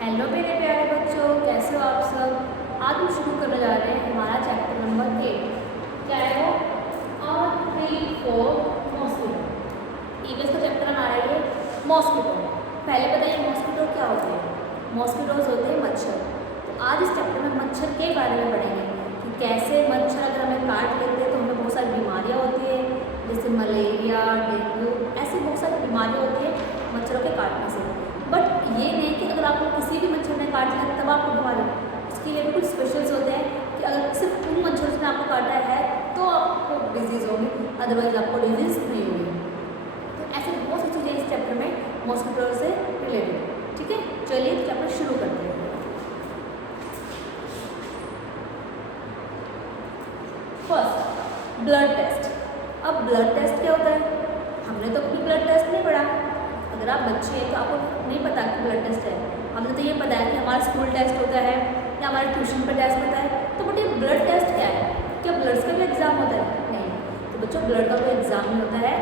Hello मेरे प्यारे बच्चों, कैसे हो आप सब। आज हम शुरू करने जा रहे हैं हमारा चैप्टर नंबर 8। क्या है वो? और 3, 4 मॉस्किटो। ईवीएस का चैप्टर हमारा ये मॉस्किटो। पहले बताइए मॉस्किटो क्या होते हैं। मॉस्किटोज होते हैं मच्छर। तो आज इस चैप्टर में मच्छर के बारे में पढ़ेंगे कि कैसे मच्छर अगर हमें काट लेते हैं तो हमें बहुत सारी बीमारियाँ होती है, जैसे मलेरिया, डेंगू, ऐसी बहुत सारी बीमारियाँ होती है मच्छरों के काटने से। बट ये नहीं कि अगर आपको किसी भी मच्छर ने काट लिया तब आपको बीमारी, उसके लिए भी कुछ स्पेशल्स होते हैं कि अगर सिर्फ उन मच्छर ने आपको काटा है तो आपको डिजीज़ होगी, अदरवाइज आपको डिजीज़ नहीं होगी। तो ऐसे बहुत सी चीज़ें इस चैप्टर में मॉस्किटो से रिलेटेड। ठीक है, चलिए चैप्टर शुरू करते हैं। First, blood test. अब ब्लड टेस्ट क्या होता है? हमने तो कभी ब्लड टेस्ट नहीं पढ़ा। अगर आप बच्चे हैं तो आपको नहीं पता कि ब्लड टेस्ट है। हमने तो ये पता है कि हमारा स्कूल टेस्ट होता है या हमारे ट्यूशन पर टेस्ट होता है। तो बट ये ब्लड टेस्ट क्या है? क्या ब्लड्स का भी एग्ज़ाम होता है? नहीं। तो बच्चों, ब्लड का कोई एग्ज़ाम नहीं होता है।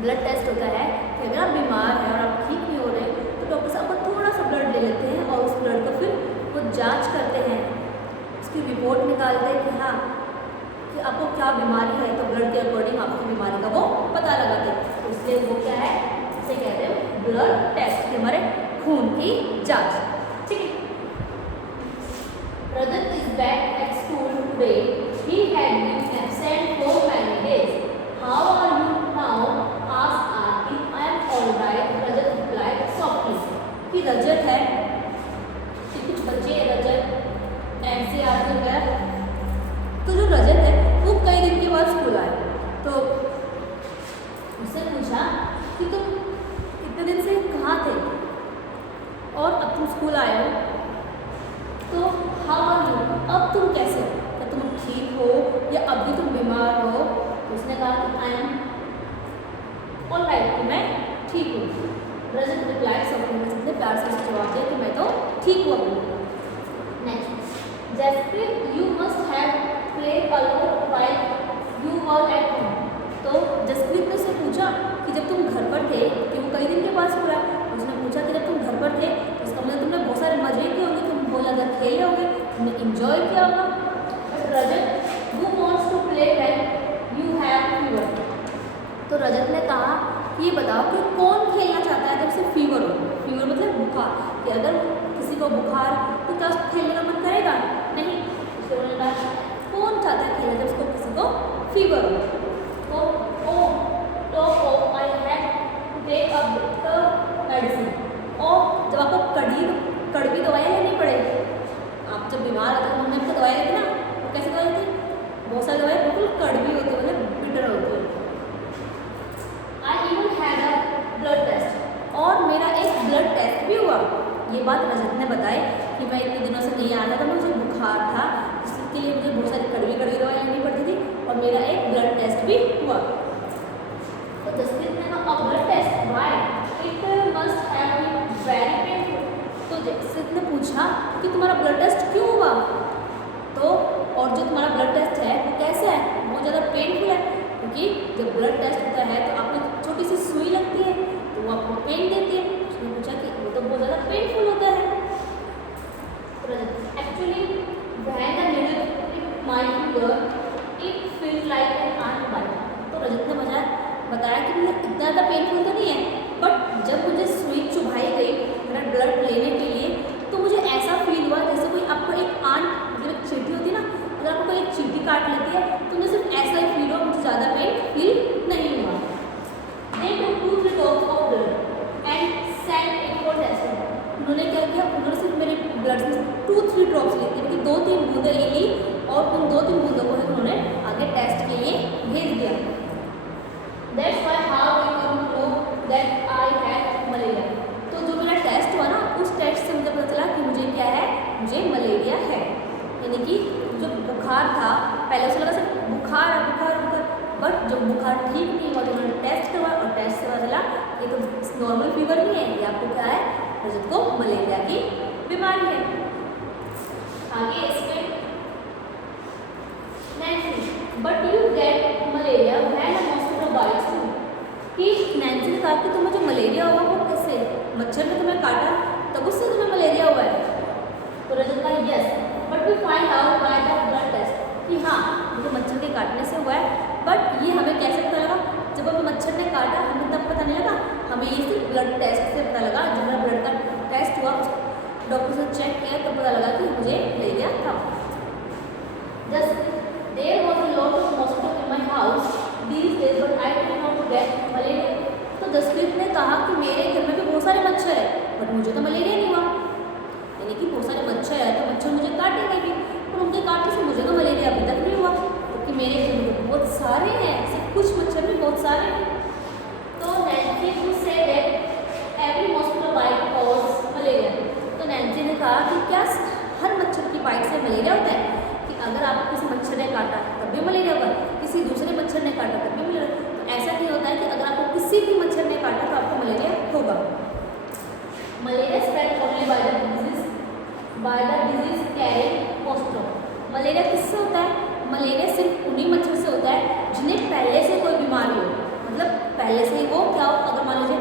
ब्लड टेस्ट होता है कि अगर आप बीमार हैं और आप ठीक नहीं हो रहे तो डॉक्टर साहब आपको थोड़ा सा ब्लड ले लेते हैं और उस ब्लड को फिर वो जाँच करते हैं, उसकी रिपोर्ट निकालते हैं कि हाँ कि आपको क्या बीमारी है, तो ब्लड के अकॉर्डिंग आपकी बीमारी का वो पता लगाते हैं। तो इसलिए वो क्या है, इसे कहते हैं ब्लड टेस्ट, हमारे खून की जांच। ठीक है। Rajat is back at school today. He had been absent for many days. How are you now? Asked Aarti. I am alright, Rajat replied softly. कि रजत है कि कुछ बच्चे रजत एनसीईआरटी वगैरह, तो जो रजत है वो कई दिन के बाद स्कूल आए तो उससे पूछा कि तुम इतने दिन से कहाँ थे और अब तुम स्कूल आए हो, तो हाउ आर यू, अब तुम कैसे हो, क्या तुम ठीक हो या अभी तुम बीमार हो? तो उसने कहा कि आई एम ऑलराइट, मैं ठीक हूँ। रजत रिप्लाई सबने प्यार से जवाब दिया कि मैं तो ठीक हूँ अभी। Next, Jaspreet you must have played a lot while you were at home. तो जसप्रीत ने उससे पूछा कि जब तुम घर पर थे, कि वो कई दिन के बाद पूरा, उसने पूछा कि जब तुम घर पर थे तो इसका मतलब तुमने बहुत सारे मजे किए होंगे, तुम बहुत ज़्यादा खेले होंगे, तुमने इंजॉय किया होगा। But Rajat who wants to play when you have fever. तो रजत ने कहा कि ये बताओ कि कौन खेलना चाहता है जब उसे फीवर हो। फीवर मतलब बुखार, कि अगर किसी को बुखार तो क्या उसको खेलने का मन करेगा? नहीं। इसलिए उन्होंने कहा कौन चाहता है खेलना जब उसको किसी को फीवर हो। तो I have to take a medicine. और जब आपको कड़वी दवाई लेनी पड़े, आप जब बीमार होते हैं मम्मी आपको दवाई लेती ना, वो कैसी दवाई लेती? बहुत सारी दवाई बिल्कुल कड़वी होती है, मतलब बिटर होती है। I even had a blood test, और मेरा एक ब्लड टेस्ट भी हुआ। ये बात रजत ने बताई कि मैं इतने दिनों से नहीं आता था, मुझे बुखार था, इसके लिए मुझे बहुत सारी कड़वी दवाई लेनी पड़ती थी, और मेरा एक ब्लड टेस्ट भी हुआ। तो जसप्रीत ने कहा blood test why? It must have been very painful. तो जसप्रीत ने पूछा कि तुम्हारा ब्लड टेस्ट क्यों हुआ? तो और जो तुम्हारा ब्लड टेस्ट है वो कैसा है? बहुत ज़्यादा पेनफुल है, क्योंकि जब ब्लड टेस्ट होता है तो आपको छोटी सी सुई लगती है तो वो आपको पेन देती है। उसने पूछा कि वो तो बहुत ज़्यादा पेनफुल होता है। Actually when the needle it my finger it feels like an arm bite. तो रजत ने बताया कि मुझे इतना ज़्यादा पेनफुल तो नहीं है, बट जब मुझे सुई चुभाई गई मेरा ब्लड लेने के लिए तो मुझे ऐसा फील हुआ जैसे कोई आपको एक आंट, मतलब एक चींटी होती है ना, अगर आपको कोई एक चींटी काट लेती है तो मुझे सिर्फ ऐसा ही फील हुआ, मुझे ज़्यादा पेन फील नहीं हुआ। They took 2-3 drops of blood and sent it for testing. उन्होंने क्या किया, उन्होंने सिर्फ मेरे ब्लड से 2-3 ड्रॉप्स ली, यानी कि 2-3 बूंदें ले ली, और उन 2-3 बूंदों को उन्होंने आगे टेस्ट के लिए भेज दिया। That's why how we come to know that I had malaria. तो जो मेरा टेस्ट हुआ ना, उस टेस्ट से मुझे पता चला कि मुझे क्या है, मुझे मलेरिया है। यानी कि जो बुखार था, पहले उसे लगा सिर्फ बुखार है, बुखार, बट जब बुखार ठीक नहीं हुआ तो उन्होंने टेस्ट करवाया और टेस्ट से पता चला ये तो नॉर्मल फीवर नहीं है, ये आपको क्या है, रजत को मलेरिया की बीमारी है। आगे इसमें next, but you get malaria when a mosquito bytes you. कि नैन्सी ने कहा कि तुम्हें जो मलेरिया हुआ वो कैसे? मच्छर ने तुम्हें काटा तब उससे तुम्हें मलेरिया हुआ है? तो रजत का yes, but we find out by the blood test कि हाँ मुझे मच्छर के काटने से हुआ है, बट ये हमें कैसे पता लगा? जब हमें मच्छर ने काटा हमें तब पता नहीं लगा, हमें ये सिर्फ ब्लड टेस्ट से पता लगा। जब मेरा ब्लड का टेस्ट हुआ, डॉक्टर से चेक किया तो पता लगा कि मुझे मलेरिया था। Just there was a lot of mosquito in my house these days but I did not get malaria. तो जसप्रीत ने कहा कि मेरे घर में भी बहुत सारे मच्छर है बट मुझे तो मलेरिया नहीं हुआ। यानी कि बहुत सारे मच्छर है तो मच्छर मुझे काटेंगे भी, पर उनके काटने से मुझे तो मलेरिया अभी तक नहीं हुआ, क्योंकि मेरे घर में बहुत सारे हैं, ऐसे कुछ मच्छर भी बहुत सारे हैं। तो Nancy who said that every mosquito bite causes malaria. तो नैन्सी ने कहा कि क्या हर मच्छर की बाइट से मलेरिया होता है? कि अगर आपको किसी मच्छर ने काटा तब भी मलेरिया होगा, किसी दूसरे मच्छर ने काटा तब भी मलेरिया। तो ऐसा नहीं होता है कि अगर आपको किसी भी मच्छर ने काटा तो आपको मलेरिया होगा। Malaria spread only by the disease carrying mosquito. Malaria किससे होता है? मलेरिया सिर्फ उन्हीं मच्छर से होता है जिन्हें पहले से कोई बीमारी हो, मतलब पहले से ही वो क्या हो, अगर मान लीजिए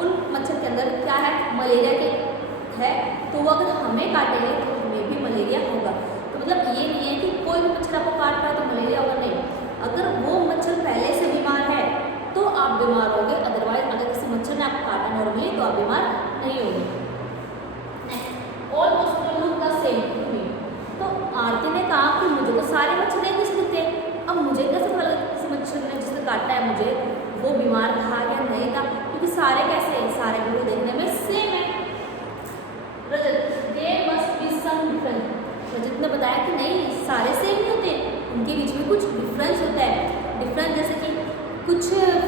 उन मच्छर के अंदर क्या है, मलेरिया के है, तो वो अगर हमें काटेंगे तो हमें भी मलेरिया होगा। तो मतलब ये नहीं है कि कोई भी मच्छर आपको काट रहा है तो मलेरिया होगा, नहीं। अगर वो मच्छर पहले से बीमार है तो आप बीमार होगे, अदरवाइज अगर किसी मच्छर ने आपको काटा नॉर्मली तो आप बीमार नहीं होंगे। All mosquito look the same to me. तो आरती ने कहा कि मुझे तो सारे मच्छर एक जैसे दिखते हैं, अब मुझे कैसे पता लगा किसी मच्छर ने जिसने काटा है मुझे वो बीमार था या नहीं था, क्योंकि सारे कैसे हैं, सारे बिल्कुल देखने में सेम है। Rajat there must be some difference. Rajat ने बताया कि नहीं, सारे सेम नहीं होते, उनके बीच में कुछ डिफरेंस होता है। डिफरेंस जैसे कि कुछ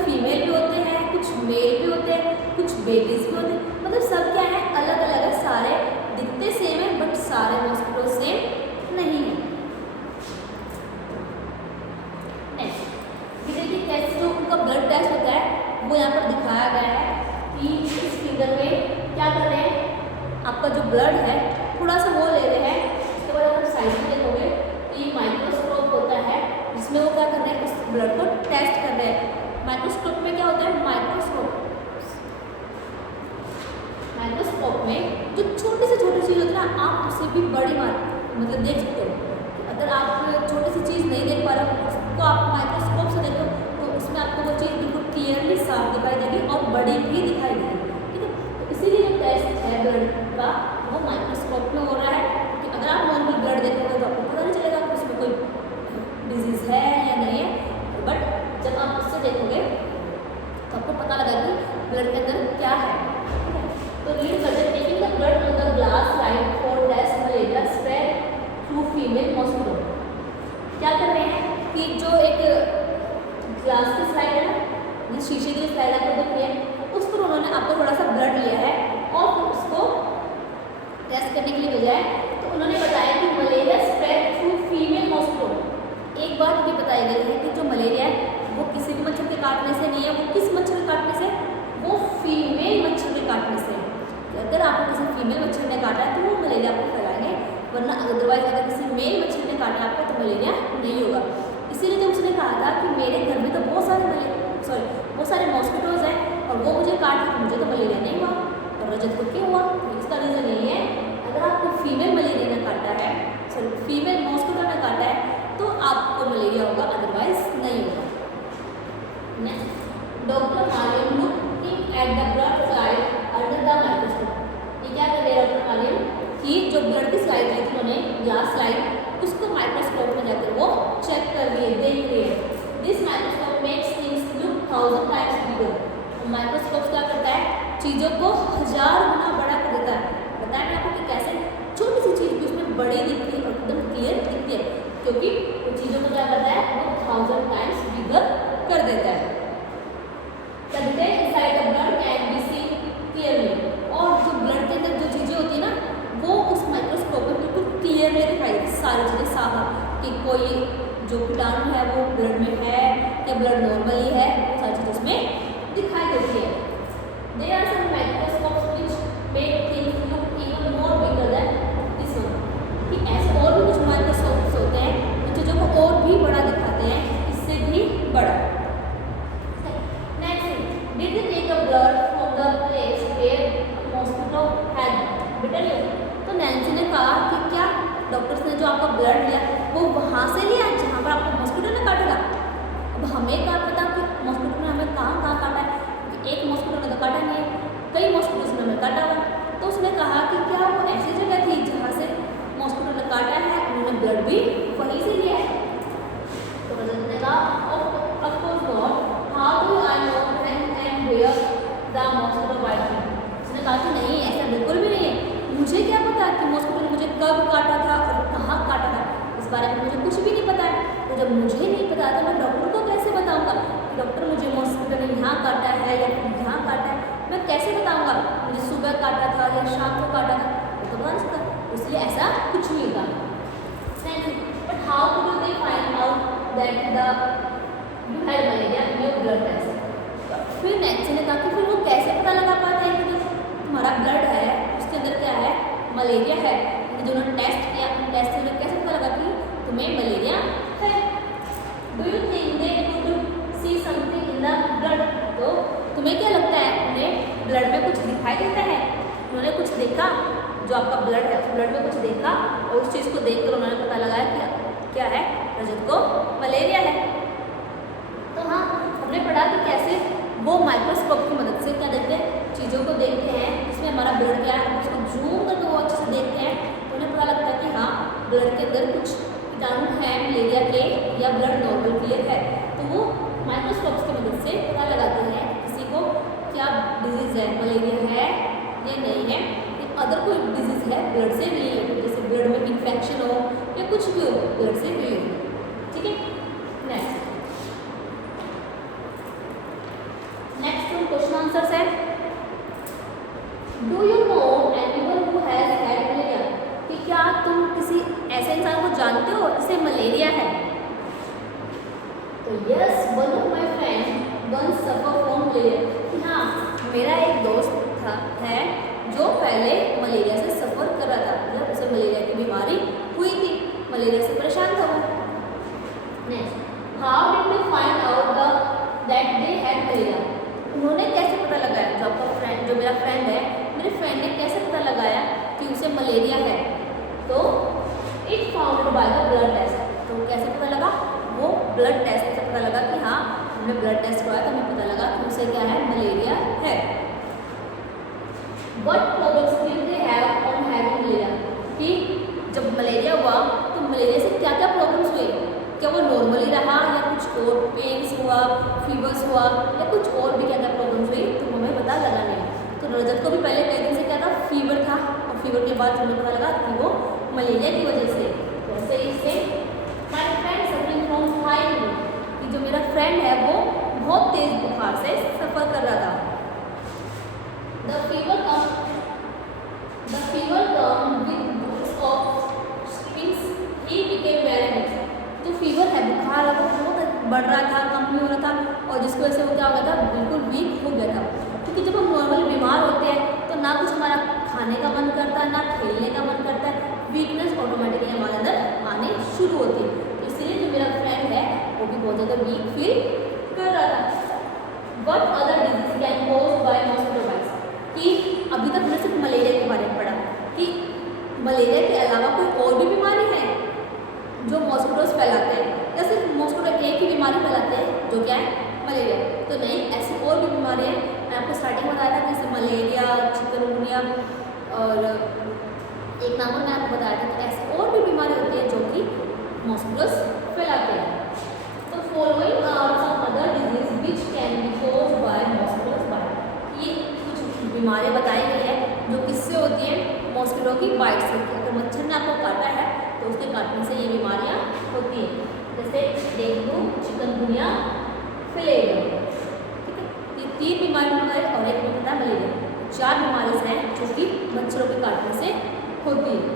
फीमेल भी होते हैं, कुछ मेल भी होते हैं, कुछ बेबीज भी होते हैं, मतलब सब क्या है, अलग अलग है, सारे दिखते सेम है बट सारे मॉस्किटो सेम नहीं है। नेक्स्ट टेस्ट जो उनका ब्लड टेस्ट होता है वो यहाँ पर दिखाया गया है कि इस फिगर में क्या कर रहे हैं, आपका जो ब्लड है थोड़ा सा वो ले रहे हैं, उसके बाद अगर साइड में देखोगे तो ये माइक्रोस्कोप होता है जिसमें वो क्या कर रहे हैं, इस ब्लड को टेस्ट कर रहे हैं। माइक्रोस्कोप में क्या होता है, माइक्रोस्कोप में जो छोटी से छोटी चीज़ होती है ना, आप उसे भी बड़ी मतलब देख सकते हो। अगर आप छोटी सी चीज़ नहीं देख पा रहे हो उसको आप माइक्रोस्कोप से देखो तो उसमें आपको वो चीज़ बिल्कुल क्लियरली साफ दिखाई देगी और बड़ी भी दिखाई देगी, ठीक है। तो इसीलिए जो टेस्ट है ब्लड का वो माइक्रोस्कोप में हो रहा है, कि अगर आप नॉर्मल ब्लड देखोगे तो आपको पता नहीं चलेगा कि उसमें कोई डिजीज़ है या नहीं है, बट जब आप उससे देखोगे तो आपको पता लगा कि ब्लड के अंदर क्या है। तो रीड करते taking the blood on the glass light for test malaria spread through female mosquito. क्या कर रहे हैं कि जो एक ग्लास की स्लाइड है ना, शीशे की स्लाइड आपको दिख रही है, उस पर उन्होंने आपको थोड़ा सा ब्लड लिया है और फिर उसको टेस्ट करने के लिए भेजा है। तो उन्होंने बताया कि malaria spread through female mosquito. एक बात ये बताई गई है कि जो मलेरिया है वो किसी भी मच्छर के काटने से नहीं है, वो किस मच्छर के काटने से, वो फीमेल मच्छर के काटने से। अगर आपको किसी फीमेल मच्छर ने काटा है तो वो मलेरिया आपको फैलाएंगे, वरना अदरवाइज अगर किसी मेल मच्छर ने काटा आपको तो मलेरिया नहीं होगा। इसीलिए जब उसने कहा था कि मेरे घर में तो बहुत सारे मॉस्किटोज हैं और वो मुझे काट रहे, मुझे तो मलेरिया नहीं हुआ, और रजत को क्यों हुआ? तो इसका रीज़न यही है, अगर आपको फीमेल मलेरिया ने काटा है, फीमेल मॉस्किटो ने काटा है तो आपको मलेरिया होगा, अदरवाइज नहीं होगा। Next, doctor Mariam looking at the blood slide under the microscope. ये क्या कर रहे हैं डॉक्टर मारियम कि जो ब्लड की स्लाइड ली थी उन्होंने, ग्लास स्लाइड, उसको माइक्रोस्कोप में जाकर वो चेक कर लिए, देख लिए। This microscope makes things look 1000 times bigger. Microscope क्या करता है, चीज़ों को 1000 गुना बड़ा कर देता है। बताया मैं आपको कि कैसे छोटी सी चीज़ भी उसमें बड़ी दिखती है और एकदम क्लियर दिखती है, क्योंकि वो चीज़ों को क्या करता है, वो 1000 टाइम्स बिगर कर देता है। The detail inside the blood can be seen clearly। और जो ब्लड के अंदर जो चीज़ें होती है ना, वो उस माइक्रोस्कोप में बिल्कुल क्लियरली दिखाई देती, सारी चीज़ें साफ, कि कोई जो कीटाणु है वो ब्लड में है या ब्लड नॉर्मली है, वो सारी चीज़ें उसमें दिखाई देती है। There are some microscopes which make things look even more bigger than this one। कि ऐसे और भी कुछ माइक्रोस्कोप्स होते हैं जो चीज़ों को और भी बड़ा दिखाते हैं, इससे भी बड़ा। Next, did they take the blood from the place where a mosquito had? Better you. तो नैन्सी ने कहा कि क्या डॉक्टर्स ने जो आपका ब्लड लिया वो वहाँ से लिया जहाँ पर आपको मॉस्किटो ने काटा था? अब हमें क्या पता कि मॉस्किटो ने हमें कहाँ कहाँ काटा है, क्योंकि एक मॉस्किटो ने तो काटा नहीं है, कई मॉस्किटोज ने हमें काटा हुआ। तो उसने कहा कि क्या वो ऐसी जगह थी जहाँ से मॉस्किटो ने काटा है, उन्होंने ब्लड भी वहीं से लिया है? तो रजत ने कहा of course not, how do I know when and where the mosquito bite me? उसने कहा कि नहीं, ऐसा बिल्कुल भी नहीं है, मुझे क्या पता कि मॉस्किटो ने मुझे कब काटा था और कहाँ काटा था, इस बारे में मुझे कुछ भी नहीं पता है। तो जब मुझे नहीं पता तो मैं डॉक्टर को कैसे बताऊंगा कि डॉक्टर मुझे मॉस्किटो ने यहाँ काटा है या यहाँ काटा है? मैं कैसे बताऊंगा मुझे सुबह काटा था या शाम को काटा था? वो तो बता नहीं सकता, इसलिए ऐसा कुछ नहीं होगा। But how do they find out that the you had malaria in your blood test? फिर नैन्सी ने कहा कि फिर वो कैसे पता लगा पाते हैं कि जो तुम्हारा ब्लड है उसके अंदर क्या है, मलेरिया है? जो उन्होंने टेस्ट किया, उन टेस्ट से उन्हें कैसे पता लगा कि तुम्हें मलेरिया है? Do you think they could see something in the blood? तो तुम्हें क्या लगता है उन्हें ब्लड में कुछ दिखाई देता है? उन्होंने कुछ देखा, जो आपका ब्लड है उस ब्लड में कुछ देखा और उस चीज़ को देखकर उन्होंने पता लगाया कि क्या है, रजत को मलेरिया है। तो हाँ, हमने पढ़ा कि कैसे वो माइक्रोस्कोप की मदद से क्या देखते हैं, चीज़ों को देखते हैं जिसमें हमारा ब्लड क्या है, उसको जूम करके वो अच्छे से देखते हैं तो उन्हें पता लगता है कि हाँ ब्लड के अंदर कुछ कीटाणु हैं मलेरिया के या ब्लड नॉर्मल के लिए है। तो वो माइक्रोस्कोप की मदद से पता लगाते हैं किसी को क्या डिजीज़ है, मलेरिया है या नहीं है, या अदर कोई डिजीज़ है ब्लड से रिलेटेड, जैसे ब्लड में इन्फेक्शन हो या कुछ भी हो ब्लड से रिलेटेड। ठीक है, नेक्स्ट क्वेश्चन आंसर्स है। Do you know anyone who has had malaria? कि क्या तुम किसी ऐसे इंसान को जानते हो जिसे मलेरिया है? तो yes, one of my friend once suffer from malaria. कि हाँ, मेरा एक दोस्त है जो पहले मलेरिया से सफ़र कर रहा था, मतलब उसे मलेरिया की बीमारी हुई थी, मलेरिया से परेशान था वो। Next, how did they find out that they had malaria? उन्होंने कैसे पता लगाया, जो आपका फ्रेंड, जो मेरा फ्रेंड है, मेरे फ्रेंड ने कैसे पता लगाया कि उसे मलेरिया है? तो it founded by the blood test. तो कैसे पता लगा? वो ब्लड टेस्ट से पता लगा कि हाँ, हमने ब्लड टेस्ट करवाया तो हमें पता लगा कि उसे क्या है, मलेरिया है। What problems did they have on having malaria? कि जब मलेरिया हुआ तो मलेरिया से क्या क्या प्रॉब्लम्स हुए? क्या वो नॉर्मली रहा या कुछ और पेन्स हुआ, फीवर्स हुआ या कुछ और भी क्या क्या प्रॉब्लम्स हुई? तो हमें पता लगाना है। तो रजत को भी पहले कई दिन से क्या था, फीवर था, और फीवर के बाद हमें पता लगा कि वो मलेरिया की वजह से। वैसे इससे my friend suffering from high fever, कि जो मेरा फ्रेंड है वो बहुत तेज बुखार से सफ़र कर रहा था। The fever come with bouts of spins. He became very ill. जो फीवर है, बुखार है, वो बहुत बढ़ रहा था, कम नहीं हो रहा था, और जिसकी वजह से वो क्या हो गया था, बिल्कुल वीक हो गया था। क्योंकि जब हम नॉर्मली बीमार होते हैं तो ना कुछ हमारा खाने का मन करता है, ना खेलने का मन करता है, वीकनेस ऑटोमेटिकली हमारे अंदर आने शुरू होती है। तो इसलिए जो मेरा फ्रेंड है वो भी बहुत ज़्यादा वीक फील कर रहा था। What other disease can caused by mosquito bites? कि अभी तक हमने सिर्फ मलेरिया के बारे में पढ़ा कि मलेरिया के अलावा कोई और भी बीमारी है जो मॉस्किटोज फैलाते हैं, या सिर्फ मॉस्किटो एक ही बीमारी फैलाते हैं जो क्या है, मलेरिया? तो नहीं, ऐसी और भी बीमारी है। मैं आपको स्टार्टिंग में बताया था जैसे मलेरिया, चिकनगुनिया, और एक नाम और मैं आपको बताया था कि ऐसी और भी बीमारी होती है जो कि मॉस्किटोज फैलाते हैं। तो following are some other disease which can be caused by mosquitoes bite. ये कुछ बीमारियाँ बताई गई है जो किससे होती है, मॉस्किटो की बाइट से। अगर मच्छर ने आपको काटा है तो उसके काटने से ये बीमारियाँ होती हैं, जैसे डेंगू, चिकनगुनिया, फिलेरिया। ठीक है, ये 3 बीमारी है और एक में होता है मलेरिया। 4 बीमारी हैं जो कि मच्छरों के काटने से होती है।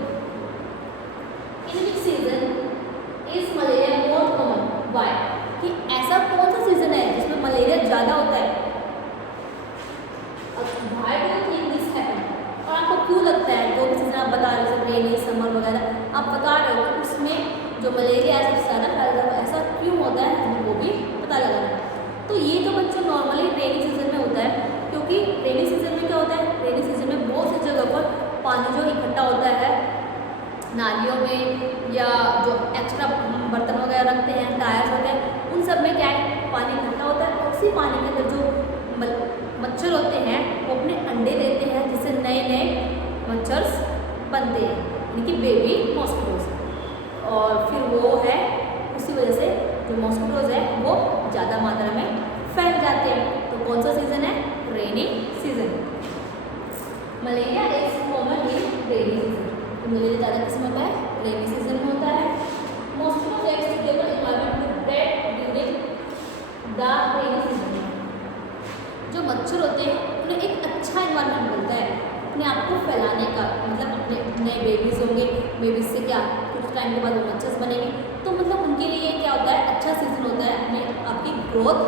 In which season is malaria more common? Why? कि ऐसा कौन सा सीजन है जिसमें मलेरिया ज़्यादा होता है? Why do you think this happened? और आपको क्यों लगता है, जो भी सीजन आप बता रहे हो, रेनी, समर वगैरह, आप बता रहे हो कि उसमें जो मलेरिया सबसे ज़्यादा फैलता है, ऐसा क्यों होता है, हमें वो भी पता लगाना है। तो ये तो बच्चों नॉर्मली रेनी सीजन में होता है, क्योंकि रेनी सीजन में क्या होता है, रेनी सीजन में बहुत सी जगह पर पानी जो नालियों में या जो एक्स्ट्रा बर्तन वगैरह रखते हैं, टायर्स होते हैं, उन सब में क्या है, पानी इकट्ठा होता है। और उसी पानी के अंदर जो मच्छर होते हैं वो अपने अंडे देते हैं, जिससे नए नए मच्छर बनते हैं, यानी कि बेबी मॉस्किटोज। और फिर वो है उसी वजह से जो मॉस्किटोज है वो ज़्यादा मात्रा में फैल जाते हैं। तो कौन सा सीज़न है? Rainy season. Malaria is common in rainy season. तो मलेरिया ज़्यादा किस में होता है? रेनी सीजन में होता है। Mosquito gets suitable environment to breed during the rainy season. जो मच्छर होते हैं उन्हें एक अच्छा एनवायरनमेंट मिलता है अपने आप को फैलाने का, मतलब अपने नए बेबीज होंगे, बेबीज से क्या कुछ टाइम के बाद वो मच्छर बनेंगे, तो मतलब उनके लिए क्या होता है, अच्छा सीजन होता है अपने आपकी ग्रोथ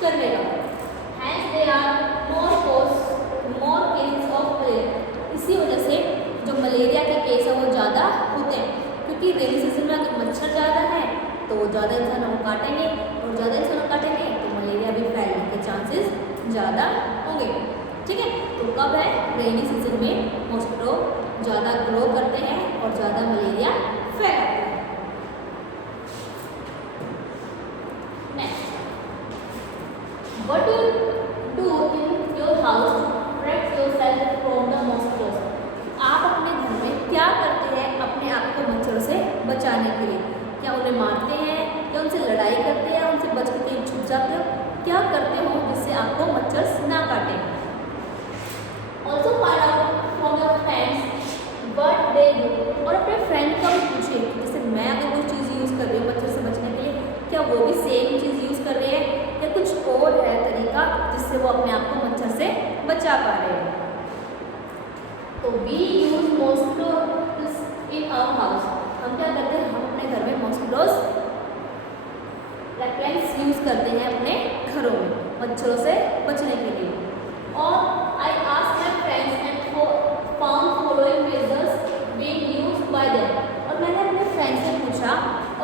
करने का। Hence they are more cases of malaria. इसी वजह से जो मलेरिया के केस है वो ज़्यादा होते हैं, क्योंकि रेनी सीजन में अगर मच्छर ज़्यादा है तो ज़्यादा इंसानों को काटेंगे, और ज़्यादा इंसानों काटेंगे तो मलेरिया भी फैलने के चांसेस ज़्यादा होंगे। ठीक है, तो कब है? रेनी सीजन में मॉस्किटो ज़्यादा ग्रो करते हैं और ज़्यादा मलेरिया फैलाते हैं। Next, what do in your house to protect yourself from the mosquitoes. आप अपने घर में क्या करते हैं अपने आप को मच्छरों से बचाने के लिए? क्या उन्हें मारते हैं, क्या उनसे लड़ाई करते हैं, उनसे बच के कहीं छुप जाते हो? क्या करते हो जिससे आपको मच्छर ना काटे? Also find out from your friends what they do. और अपने फ्रेंड का भी पूछिए, जैसे मैं अगर कोई चीज़ यूज़ कर रही हूँ मच्छर से बचने के लिए, क्या वो भी सेम चीज़ यूज़ कर रहे हैं या कुछ और है तरीका जिससे वो अपने आप को मच्छर से बचा पा रहे हैं। तो we use mosquitoes in our house. हम क्या करते हैं, हम अपने घर में मॉस्किटोज रेपेलेंट्स यूज़ करते हैं अपने घरों में मच्छरों से बचने के लिए। और I ask my friends and found following measures being used by them. और मैंने अपने फ्रेंड से पूछा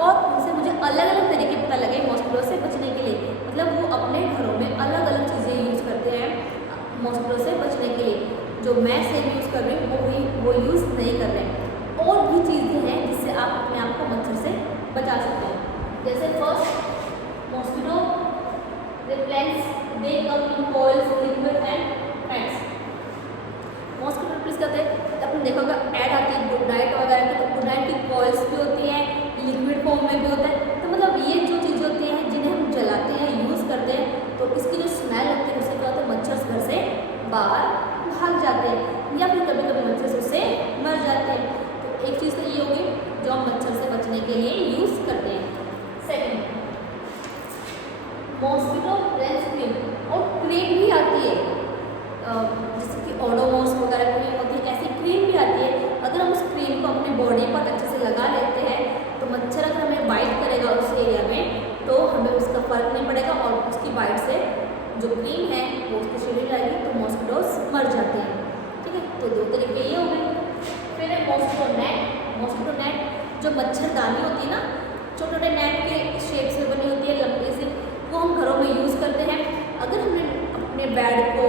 और उनसे मुझे अलग अलग तरीके पता लगे मॉस्किटो से बचने के लिए। मतलब वो अपने घरों में अलग अलग चीज़ें यूज़ करते हैं मॉस्किटो से बचने के लिए। जो मैं सेम यूज़ कर रही हूँ वो यूज़ नहीं कर रहे हैं। और भी चीज़ें हैं जिससे आप अपने आप को मच्छर से बचा सकते हैं। जैसे first, mosquito repellents they come in coils, liquid and pads. Mosquito repellents कहते हैं, आपने देखा होगा ऐड आती है गुड नाइट वगैरह की, तो गुड नाइट की कॉइल्स भी होती हैं, लिक्विड फॉर्म में भी होता है। तो मतलब ये जो चीज़ें होती हैं जिन्हें हम जलाते हैं, यूज़ करते हैं, तो इसकी जो स्मेल होती है उससे क्या होता है, मच्छर घर से बाहर भाग जाते हैं या फिर कभी कभी मच्छर से उससे मर जाते हैं। तो एक चीज़ तो ये होगी जो हम मच्छर से बचने के लिए यूज़ करते हैं। Second, mosquito repellent cream. और क्रीम भी आती है, जैसे कि ओडोमॉस वगैरह क्रीम होती है, ऐसी क्रीम भी आती है। अगर हम उस क्रीम को अपने बॉडी पर अच्छे से लगा लेते हैं तो मच्छर अगर हमें बाइट करेगा उस एरिया में तो हमें उसका फर्क नहीं पड़ेगा, और उसकी बाइट से जो क्रीम है वो उसके शरीर जाएगी तो मॉस्किटोज मर जाते हैं। ठीक है, तो दो तरीके ये हो गए। फिर है मॉस्किटो नेट। मॉस्किटो नेट जो मच्छरदानी होती है ना, छोटे छोटे नेट के शेप से बनी होती है, लंबी से, वो हम घरों में यूज़ करते हैं। अगर हमने अपने बेड को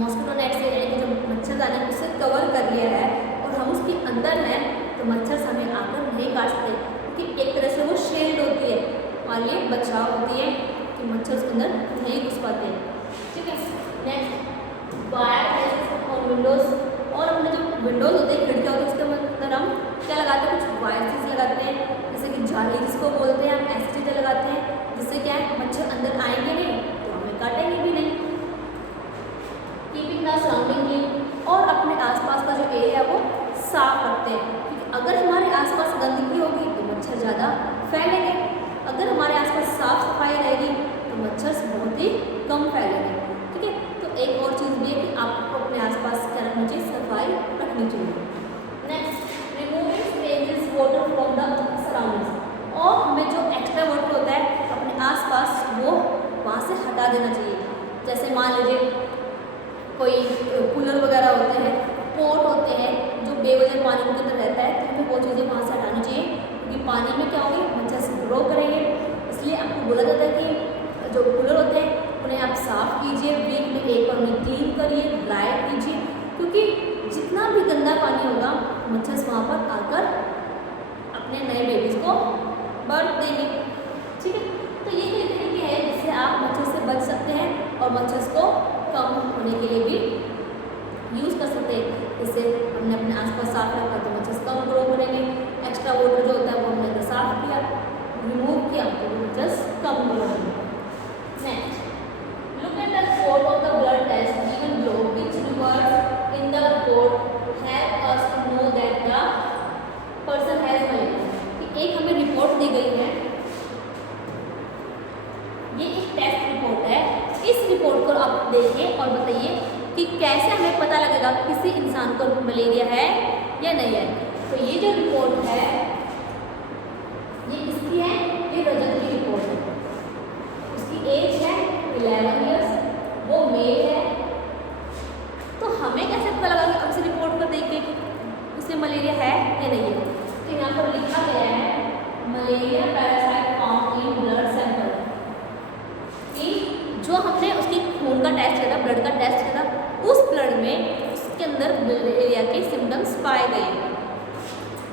मॉस्किटो नेट से, यानी कि जो मच्छरदानी उससे कवर कर लिया है और हम उसके अंदर हैं, तो मच्छर हमें आकर नहीं काट सकते, क्योंकि एक तरह से वो शील्ड होती है, हमारे लिए बचाव होती है कि मच्छर उसके अंदर नहीं घुस पाते हैं। ठीक है, नेक्स्ट, वायर और विंडोज़। और अपने जो विंडोज़ होते हैं, खिड़कियाँ होती है, उसके अंदर हम क्या लगाते हैं, कुछ वायर चीज़ लगाते हैं, जैसे कि जाली जिसको बोलते हैं, हम ऐसी चीज़ें लगाते हैं जिससे क्या है, मच्छर अंदर आएंगे नहीं तो हमें काटेंगे भी नहीं। Keeping the surrounding clean. और अपने आसपास का जो एरिया है वो साफ रखते हैं, क्योंकि अगर हमारे आसपास गंदगी होगी तो मच्छर ज़्यादा फैलेंगे। अगर हमारे आसपास साफ सफाई रहेगी तो मच्छर बहुत ही कम फैलेंगे। ठीक है, तो एक और चीज़ भी है कि आपको अपने आसपास क्या रखना चाहिए, सफाई रखनी चाहिए। Next, removing spaces water from the surroundings. और हमें जो एक्स्ट्रा वाटर होता है अपने आसपास वो वहाँ से हटा देना चाहिए। जैसे मान लीजिए कोई कूलर वगैरह होते हैं, पोट होते हैं जो बेवजह पानी के अंदर रहता है, तो हमें वो चीज़ें वहाँ से हटानी चाहिए, क्योंकि पानी में क्या होगी, मच्छर से ग्रो करेंगे। इसलिए आपको बोला जाता है कि जितना भी गंदा पानी होगा मच्छर वहाँ पर आकर अपने नए बेबीज को बर्थ देंगे। ठीक है, तो ये कई तरीके हैं जिससे आप मच्छर से बच सकते हैं और मच्छर को कम होने के लिए भी यूज़ कर सकते हैं। जैसे हमने अपने आसपास साफ रखा तो मच्छर कम ग्रो करेंगे। एक्स्ट्रा वाटर जो होता है वो हमने अगर साफ किया, रिमूव किया तो मच्छर कम ग्रो होंगे। Next, look at the report of the blood test given below. Which rewards in the report help us to know that the person has malaria? एक हमें रिपोर्ट दी गई है, ये एक टेस्ट रिपोर्ट है। इस रिपोर्ट को आप देखिए और बताइए कि कैसे हमें पता लगेगा किसी इंसान को मलेरिया है या नहीं है। तो ये जो रिपोर्ट है ये किसकी है? ये रजत की रिपोर्ट है। उसकी एज है 11 इयर्स, वो मेल है। तो हमें कैसे पता लगा कि अब इस रिपोर्ट को देख के कि उसे मलेरिया है या नहीं है? तो यहाँ पर लिखा गया है malaria parasite found in blood sample, कि जो हमने उसकी खून का टेस्ट किया था, ब्लड का टेस्ट किया था, उस ब्लड में उसके अंदर मलेरिया के सिम्टम्स पाए गए,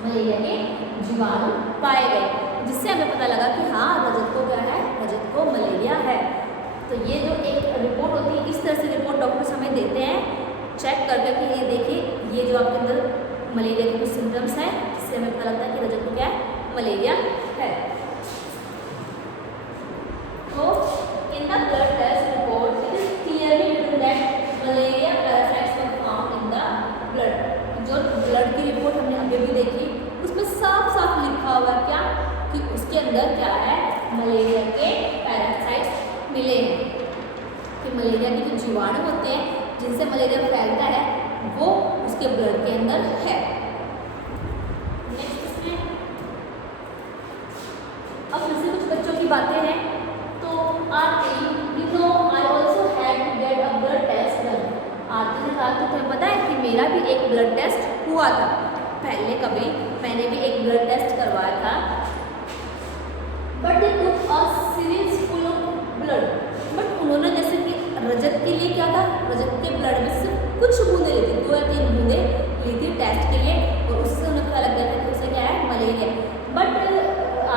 मलेरिया के जीवाणु पाए गए, जिससे हमें पता लगा कि हाँ रजत को क्या है, रजत को मलेरिया है। तो ये जो एक रिपोर्ट होती है, इस तरह से रिपोर्ट डॉक्टर्स हमें देते हैं चेक करके कि ये देखिए ये जो आपके अंदर मलेरिया के कुछ सिम्टम्स हैं, जिससे हमें पता लगता है कि रजत को क्या है, मलेरिया है। तो in the blood test report it is clearly written that malaria parasites were found in the blood. जो ब्लड की रिपोर्ट हमने अभी भी देखी उसमें साफ साफ लिखा हुआ है क्या, कि उसके अंदर क्या है, मलेरिया के पैरासाइट्स मिले हैं, कि मलेरिया के जो जीवाणु होते हैं जिनसे मलेरिया फैलता है वो उसके ब्लड के अंदर है। नेक्स्ट इसमें अब फिर से कुछ बच्चों की बातें हैं। तो Aarti, you know I also had to get a blood test done. Aarti ने कहा कि तुम्हें पता है कि मेरा भी एक ब्लड टेस्ट हुआ था पहले, कभी मैंने भी एक ब्लड टेस्ट करवाया था। But they took a syringe full of blood, but उन्होंने जैसे कि रजत के लिए क्या था, रजत के ब्लड में सिर्फ कुछ बूंदे ली थी, 2 या 3 बूंदे ली थी टेस्ट के लिए, और उससे उन्हें पता लग गया था कि उसे क्या है, मलेरिया। बट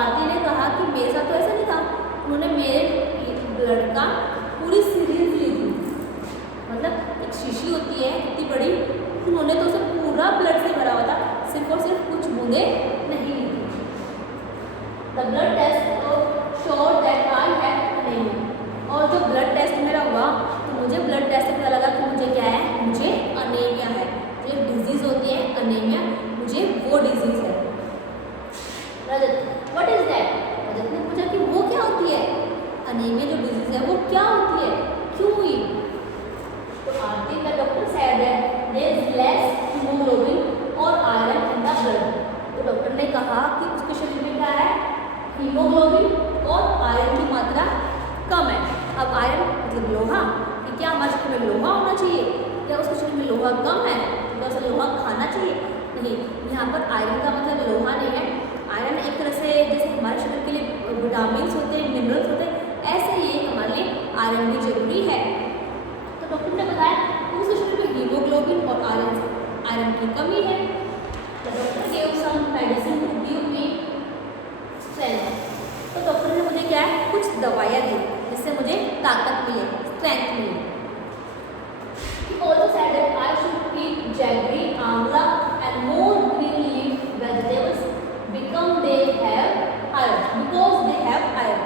आरती ने कहा कि मेरे साथ तो ऐसा नहीं था, उन्होंने मेरे ब्लड का पूरी सीरीज ली थी, मतलब एक शीशी होती है इतनी बड़ी, उन्होंने तो उसे पूरा ब्लड से भरा हुआ था, सिर्फ और सिर्फ कुछ बूंदे नहीं ली थी। द ब्लड टेस्ट शोर दैट आई हैव अनीमिया, और जो ब्लड टेस्ट मेरा हुआ तो मुझे ब्लड टेस्ट से पता लगा कि मुझे क्या है, मुझे अनीमिया है। जो डिजीज़ होती है अनीमिया, मुझे वो डिजीज़ है। रजत, व्हाट इज दैट? रजत ने पूछा कि वो क्या होती है, अनीमिया जो डिजीज़ है वो क्या होती है, क्यों हुई? तो आरती का doctor said that there is less haemoglobin और आयरन इन द ब्लड। तो डॉक्टर ने कहा कि उसके शरीर में क्या है, हीमोग्लोबिन और आयरन की मात्रा कम है। अब आयरन मतलब लोहा, कि क्या हमारे शरीर में लोहा होना चाहिए, क्या उसके शरीर में लोहा कम है, क्या उसे लोहा खाना चाहिए? नहीं, यहाँ पर आयरन का मतलब लोहा नहीं है। आयरन एक तरह से जैसे हमारे शरीर के लिए विटामिन होते हैं, मिनरल्स होते हैं, ऐसे ही हमारे लिए आयरन भी जरूरी है। तो डॉक्टर ने बताया कि उसके शरीर में हीमोग्लोबिन और आयरन की कमी है। The doctor gave some medicine to give me strength. तो डॉक्टर ने मुझे क्या है, कुछ दवाइयाँ दी जिससे मुझे ताकत मिले, स्ट्रेंथ मिले। He also said that I should eat jaggery, amla and more green leaf vegetables because they have iron.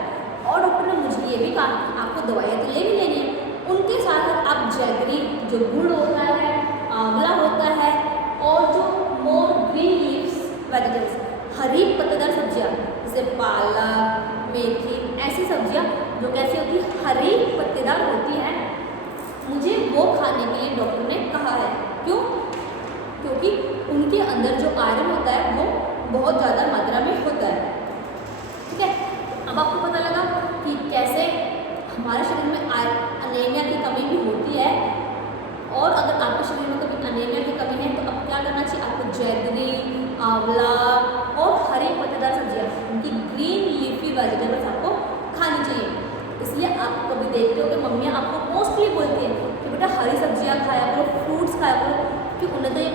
और डॉक्टर ने मुझे ये भी कहा कि आपको दवाइयाँ तो ले भी लेनी है, उनके साथ आप जैगरी जो गुड़ होता है, आंवला होता है, और जो मोर ग्रीन लीव्स वेजिटेबल्स, हरी पत्तेदार सब्जियाँ जैसे पालक, मेथी, ऐसी सब्जियाँ जो कैसी होती है, हरी पत्तेदार होती हैं, मुझे वो खाने के लिए डॉक्टर ने कहा है। क्यों? क्योंकि उनके अंदर जो आयरन होता है वो बहुत ज़्यादा मात्रा में होता है। ठीक है, अब आपको पता लगा कि कैसे हमारे शरीर में अनीमिया की कमी भी होती है, और अगर आपके शरीर में कभी अनीमिया की कमी है तो अब क्या करना चाहिए, आपको जैगरी, आंवला और हरी पत्तेदार सब्जियाँ, उनकी ग्रीन लीफी वेजिटेबल्स आपको खानी चाहिए। इसलिए आप कभी देखते हो कि मम्मियाँ आपको मोस्टली बोलती हैं कि बेटा हरी सब्जियाँ खाया करो, फ्रूट्स खाया करो, कि उन्हें तो ये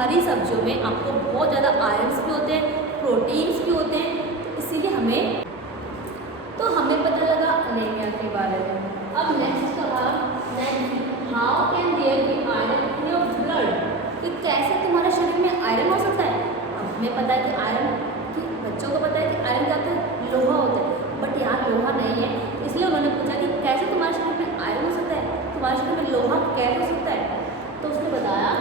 हरी सब्जियों में आपको बहुत ज़्यादा आयरन्स भी होते हैं, प्रोटीन्स भी होते हैं, तो इसीलिए हमें पता लगा अनीमिया के बारे में। अब नेक्स्ट कहा, how can there be iron in your blood, कि कैसे तुम्हारे शरीर में आयरन हो सकता है। अब हमें पता है कि आयरन, कि बच्चों को पता है कि आयरन क्या होता है, लोहा होता है, बट यहाँ लोहा नहीं है, इसलिए उन्होंने पूछा कि कैसे तुम्हारे शरीर में आयरन हो सकता है, तुम्हारे शरीर में लोहा कैसे हो सकता है। तो उसने बताया,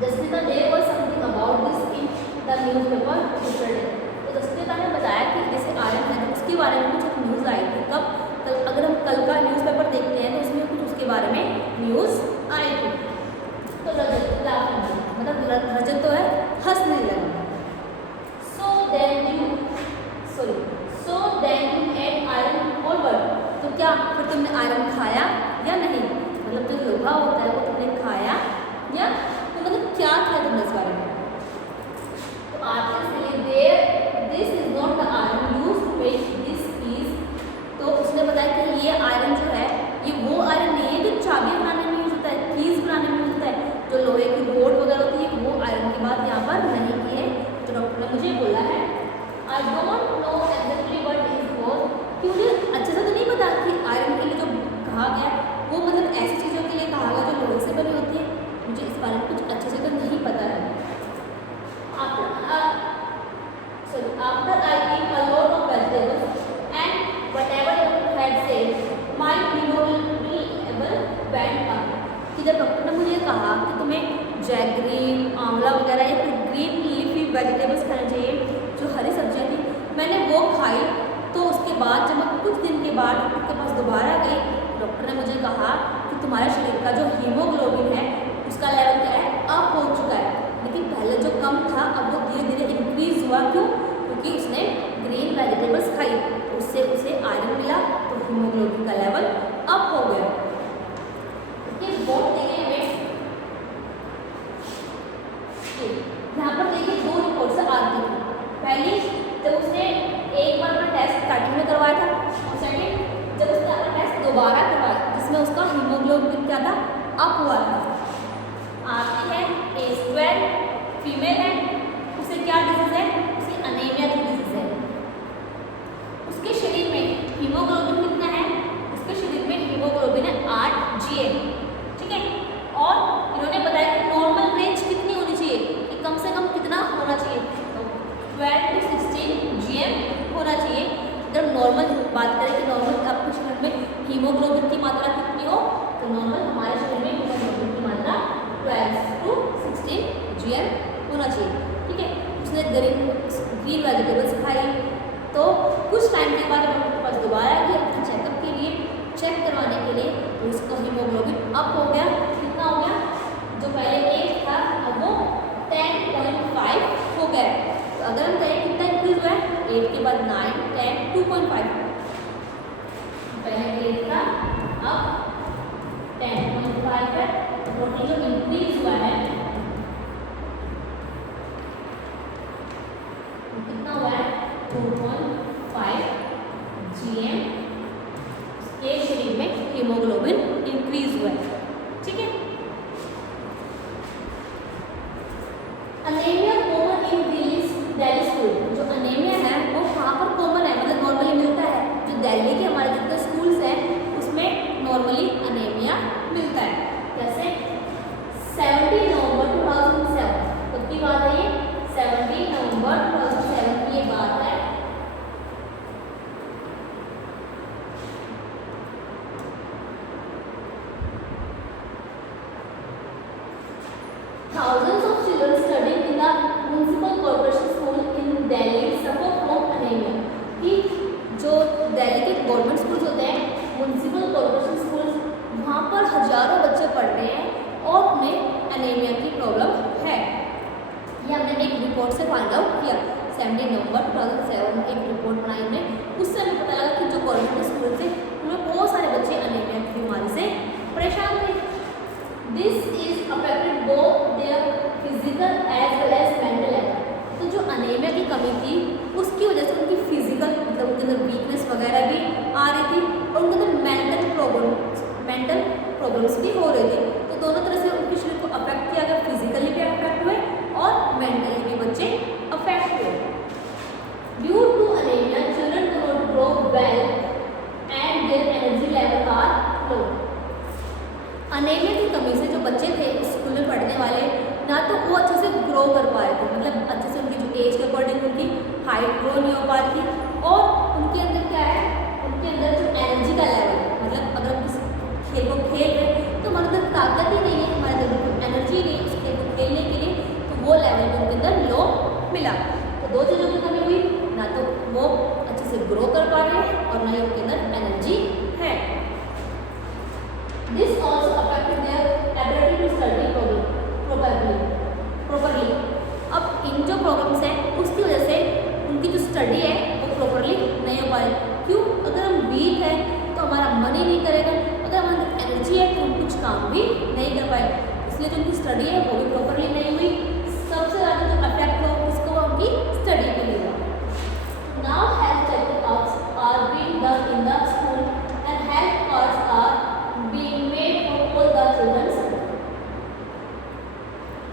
Jaspreeta there was something about this in the newspaper yesterday. तो जसप्रीता ने बताया कि जैसे आयरन है, तो उसके बारे में कुछ न्यूज़ आई थी। कब? अगर हम कल का न्यूज़पेपर देखते हैं तो उसमें कुछ उसके बारे में न्यूज़ आई थी। तो रजत मतलब रजत तो है हंसने लगा। So then you add iron और व्हाट, तो क्या फिर तुमने आयरन खाया या नहीं, मतलब जो लोहा होता है वो तुमने खाया या, तो मतलब क्या खाया तुमने इस बारे में। तो आपके this is not the iron used to make this keys. तो उसने बताया कि ये आयरन जो है, ये वो आयरन नहीं है जो चाबियाँ बनाने में यूज होता है, कीज बनाने में यूज होता है, जो लोहे की बोर्ड वगैरह होती है, वो आयरन की बात यहाँ पर नहीं की है, जो डॉक्टर ने मुझे बोला है। I don't know exactly what is was, कि मुझे अच्छे से तो नहीं पता कि आयरन के लिए जो कहा गया वो मतलब ऐसी चीज़ों के लिए कहा गया जो लोहे से बनी होती है, मुझे इस बारे में कुछ अच्छे से तो नहीं पता है। After I eat a lot of vegetables and whatever doctor had said, my hemoglobin level went up. कि जब डॉक्टर ने मुझे कहा कि तुम्हें जैगरी, आंवला वगैरह या फिर ग्रीन लीफी वेजिटेबल्स खाने चाहिए, जो हरी सब्जियाँ थी, मैंने वो खाई। तो उसके बाद जब मैं कुछ दिन के बाद डॉक्टर के पास दोबारा गई, डॉक्टर ने मुझे कहा कि तुम्हारे शरीर का जो हीमोग्लोबिन है उसका लेवल क्या है, अप हो चुका है। लेकिन पहले जो कम था अब वो धीरे धीरे इंक्रीज हुआ। क्यों? क्योंकि उसने ग्रीन वेजिटेबल्स खाई, उससे उसे आयरन मिला, तो हीमोग्लोबिन का लेवल अप हो गया। बोर्ड देखिए हमें, यहाँ पर देखिए दो रिपोर्ट्स आती थी। पहली जब उसने एक बार अपना टेस्ट स्टार्टिंग में करवाया था, और सेकेंड जब उसने अपना टेस्ट दोबारा करवाया जिसमें उसका हीमोग्लोबिन क्या था, अप हुआ था। आती है एज 12, फीमेल है, उसे क्या डिजीज है, उसे अनीमिया की डिजीज है। उसके शरीर में हीमोग्लोबिन कितना है, उसके शरीर में हीमोग्लोबिन है 8 GM, ठीक है। और इन्होंने बताया कि नॉर्मल रेंज कितनी होनी चाहिए, कि कम से कम कितना होना चाहिए, तो 12 to 16 GM होना चाहिए। जब नॉर्मल बात करें कि नॉर्मल आपके शरीर में हीमोग्लोबिन की मात्रा कितनी हो, तो नॉर्मल हमारे शरीर में हीमोग्लोबिन की मात्रा 12 to 16 GM होना चाहिए, ठीक है। उसने ग्रीन वेजिटेबल्स खाई, तो कुछ टाइम के बाद डॉक्टर के पास दोबारा गए अपने चेकअप के लिए, चेक करवाने के लिए, तो उसका हीमोग्लोबिन अप हो गया। कितना हो गया, जो पहले 8 था अब वो 10.5 हो गया। तो अगर हम कहें कितना इंक्रीज हुआ है, 8 के बाद 9, 10, 2.5, पहले 8 था अब 10.5 है। टोटल जो इंक्रीज हुआ है कितना हुआ है, 2.5 GM के शरीर में हीमोग्लोबिन इंक्रीज हुआ है, ठीक है। Anaemia common in Delhi school, जो अनीमिया है वो कहाँ पर कॉमन है, मतलब नॉर्मली मिलता है, जो दिल्ली के हमारे जितने स्कूल्स हैं उसमें नॉर्मली अनीमिया मिलता है। जैसे 17 नवंबर 2007 कब की बात है, ये 17 नवंबर 2007 की ये बात है। Thousands of children studying in the municipal corporation school in Delhi suffer from anemia। कि जो दिल्ली के गवर्नमेंट स्कूल्स होते हैं, म्यूनसिपल कॉर्पोरेशन स्कूल्स, वहाँ पर हजारों बच्चे पढ़ रहे हैं और उन्हें अनीमिया की प्रॉब्लम है। ये हमने एक रिपोर्ट से फाइंड आउट किया। 17 नवंबर 2007 में एक रिपोर्ट बनाई हमने, उससे हमें पता लगा कि जो गवर्नमेंट स्कूल थे उनमें बहुत सारे बच्चे अनीमिया की बीमारी से परेशान थे। This is affected both their physical as well as mental health. तो जो अनीमिया की कमी थी उसकी वजह से उनकी फिजिकल, मतलब उनके अंदर वीकनेस वगैरह भी आ रही थी, और उनके अंदर मेंटल प्रॉब्लम्स भी हो रही थी। तो दोनों तरह से उनके शरीर को अफेक्ट किया गया, फिजिकली भी अफेक्ट हुए हाइट ग्रो नहीं हो पाती और उनके अंदर क्या है, उनके अंदर जो एनर्जी का लेवल, मतलब अगर हम किसी खेल को खेल रहे हैं तो हमारे अंदर ताकत ही नहीं है, हमारे अंदर कोई एनर्जी नहीं है उस खेल को खेलने के लिए, तो वो लेवल भी उनके अंदर लो मिला। तो दो चीज़ों की कमी हुई, ना तो वो अच्छे से ग्रो कर पा रहे हैं और ना ही उनके अंदर एनर्जी है। This also affected their ability to study properly. अब इन जो प्रॉब्लम्स हैं उसकी वजह से उनकी जो स्टडी है वो प्रॉपरली नहीं हो पा रही। क्यों? अगर हम वीक हैं तो हमारा मन ही नहीं करेगा, अगर हमारे अंदर एनर्जी है तो हम कुछ काम भी नहीं कर पाए, इसलिए जो उनकी स्टडी है वो भी प्रॉपरली नहीं हुई। सबसे ज़्यादा जो अफेक्ट हो उसको उनकी स्टडी के लिए हुआ। Now health checkups are being done in the school and health cards are being made for all the children.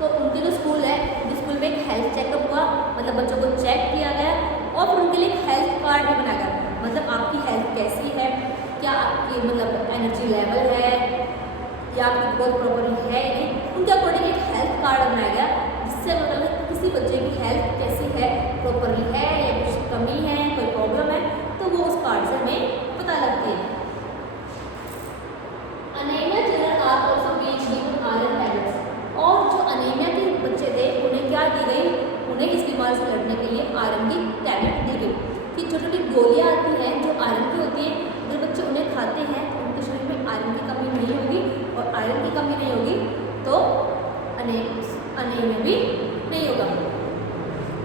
तो उनके जो स्कूल है, उनके स्कूल में एक हेल्थ चेकअप हुआ, मतलब बच्चों को चेक किया गया और फिर उनके लिए एक हेल्थ कार्ड भी बनाया गया, मतलब आपकी हेल्थ कैसी है, क्या आपकी मतलब एनर्जी लेवल है या आपकी ग्रोथ प्रॉपरली है नहीं, उनके अकॉर्डिंग एक हेल्थ कार्ड बनाया गया, जिससे मतलब किसी बच्चे की हेल्थ कैसी है, प्रॉपरली है या कुछ कमी है, कोई प्रॉब्लम है, तो वो उस कार्ड से हमें पता लगती है। Anaemia children are also being given iron tablets. और जो अनीमिया के बच्चे थे उन्हें क्या दी गई, उन्हें इस बीमारी से लड़ने के लिए आयरन की टैबलेट दी गई कि छोटी छोटी गोलियाँ आती हैं जो आयरन की होती हैं, अगर बच्चे उन्हें खाते हैं तो उनके शरीर में आयरन की कमी नहीं होगी और आयरन की कमी नहीं होगी तो अनीमिया भी नहीं होगा।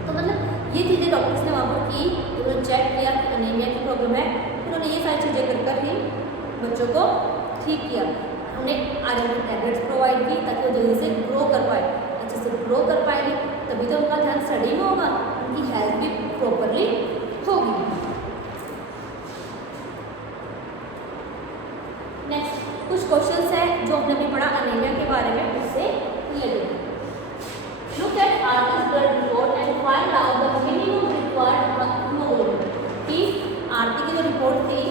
तो मतलब ये चीज़ें डॉक्टर्स ने वहाँ पर की, उन्होंने चेक किया कि अनीमिया की प्रॉब्लम है, उन्होंने ये सारी चीज़ें कर ही बच्चों को ठीक किया। हमने आयरन की टैबलेट्स प्रोवाइड की ताकि वो जल्दी से ग्रो कर पाए, अच्छे से ग्रो कर पाएंगे तभी तो उनका ध्यान स्टडी में होगा, उनकी हेल्थ भी प्रॉपरली होगी। नेक्स्ट कुछ क्वेश्चंस हैं जो हमने अभी पढ़ा अनीमिया के बारे में, उससे related. Look at Aarti's blood report and find out the minimum required hemoglobin। कि आरती की जो रिपोर्ट थी,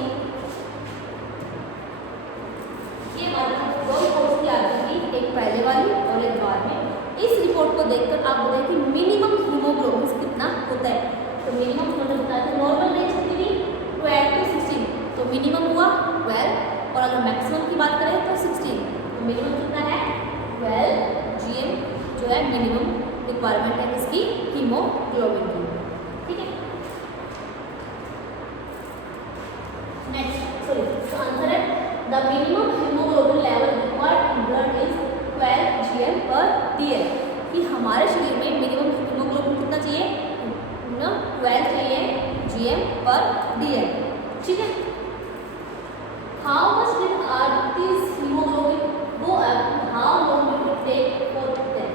ये दो रिपोर्ट की आती थी, एक पहले वाली और एक बाद में। इस रिपोर्ट को देखकर आप बताएं कि मिनिमम हीमोग्लोबिन कितना होता है। तो मिनिमम उन्होंने बताया था नॉर्मल रेंज कितनी, 12 to 16, तो मिनिमम हुआ 12 और अगर मैक्सिमम की बात करें तो 16। तो मिनिमम कितना है 12 GM जो है मिनिमम रिक्वायरमेंट है इसकी हीमोग्लोबिन की, ठीक है। नेक्स्ट सॉरी आंसर है the minimum haemoglobin level required in blood is 12 GM per DL। कि हमारे शरीर में मिनिमम हीमोग्लोबिन कितना चाहिए, 12 चाहिए GM per DL, ठीक है। How much did Aarti's haemoglobin go up, how long did it take for that.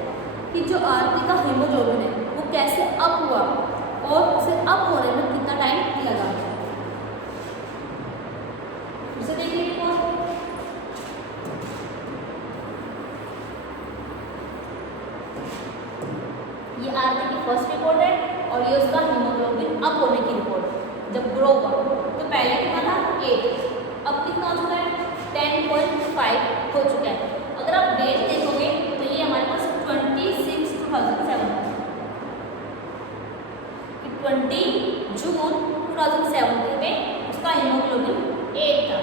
कि जो आरती का हीमोग्लोबिन है वो कैसे अप हुआ और उसे अप होने में कितना टाइम लगा। उसे देखिए रिपोर्ट, ये आरती की फर्स्ट रिपोर्ट है और ये उसका हीमोग्लोबिन अप होने की रिपोर्ट जब ग्रो हुआ। तो पहले कितना था 8, अब कितना हो चुका है 10.5 हो चुका है। अगर आप डेट देखोगे तो ये हमारे पास 26/2007 20 जून 2017 में उसका हीमोग्लोबिन 8 था।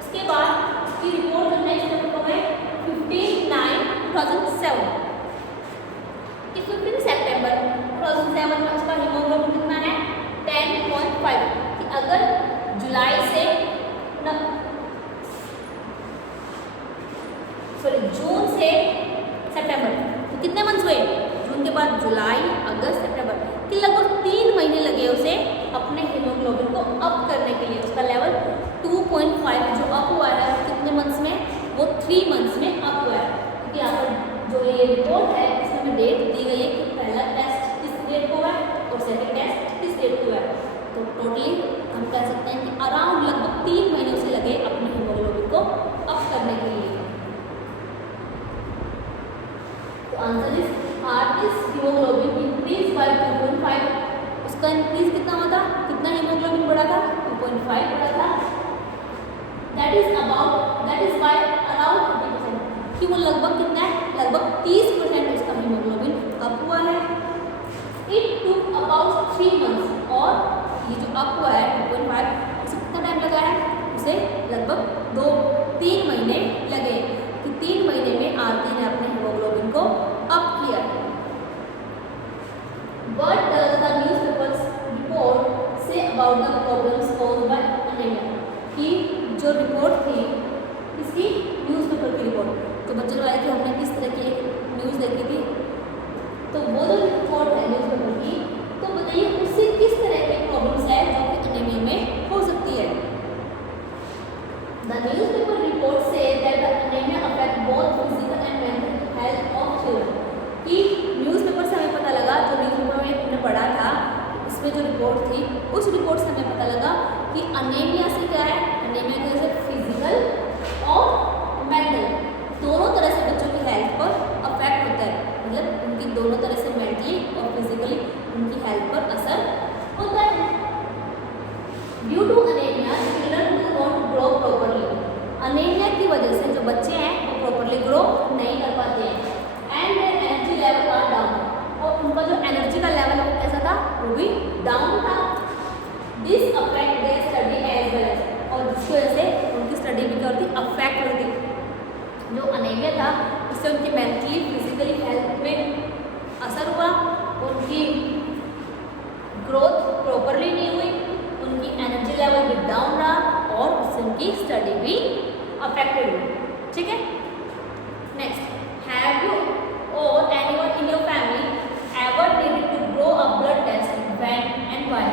उसके बाद उसकी रिपोर्ट जो नेक्स्ट रिपोर्ट है 15/9/2007 कि 15 सितंबर 2007 में उसका हीमोग्लोबिन कितना है 10.5। कि अगर जुलाई से जून से सितंबर तो कितने मंथ्स हुए, जून के बाद जुलाई अगस्त सितंबर, कि लगभग 3 महीने लगे उसे अपने हीमोग्लोबिन को अप करने के लिए। उसका लेवल 2.5 जो अप हुआ है कितने मंथ्स में, वो 3 मंथ्स में अप हुआ है। क्योंकि यहाँ पर जो ये रिपोर्ट है इसमें डेट दी गई है कि पहला टेस्ट किस डेट को हुआ है और सेकेंड टेस्ट किस डेट को हुआ है। तो टोटली हम कह सकते हैं कि अराउंड लगभग 3 महीने उसे लगे अपने हीमोग्लोबिन को अप करने के लिए। तो answer is Aarti's haemoglobin increase by 2.5। उसका इंक्रीज कितना हुआ था, कितना हीमोग्लोबिन बढ़ा था 2.5 बढ़ा था। That is by around 50%। कि वो लगभग कितना है, लगभग 30% उसका हीमोग्लोबिन अप हुआ है। It took about 3 months report थी, उस रिपोर्ट से हमें पता लगा कि अनीमिया से क्या है, अनीमिया की वजह से फिजिकल और मेंटल दोनों तरह से बच्चों की हेल्थ पर अफेक्ट होता है, मतलब उनकी दोनों तरह से मेंटली और फिजिकली उनकी हेल्थ पर असर होता है। Due to anaemia children do not grow properly, anaemia की वजह से जो बच्चे हैं वो प्रॉपरली ग्रो नहीं कर पाते हैं, and their energy level are down, और उनका जो एनर्जी का लेवल है वो कैसा था, वो भी डाउन था। This affect their study as well as, और जिसकी वजह से उनकी स्टडी भी क्या होती, अफेक्ट होती। जो अनीमिया था उससे उनकी मेंटली फिजिकली हेल्थ में असर हुआ, उनकी ग्रोथ प्रॉपरली नहीं हुई, उनकी एनर्जी लेवल भी डाउन रहा, और उससे उनकी स्टडी भी अफेक्टेड हुई। ठीक है, next, have you or anyone in your family ever needed to grow a blood test, when and why,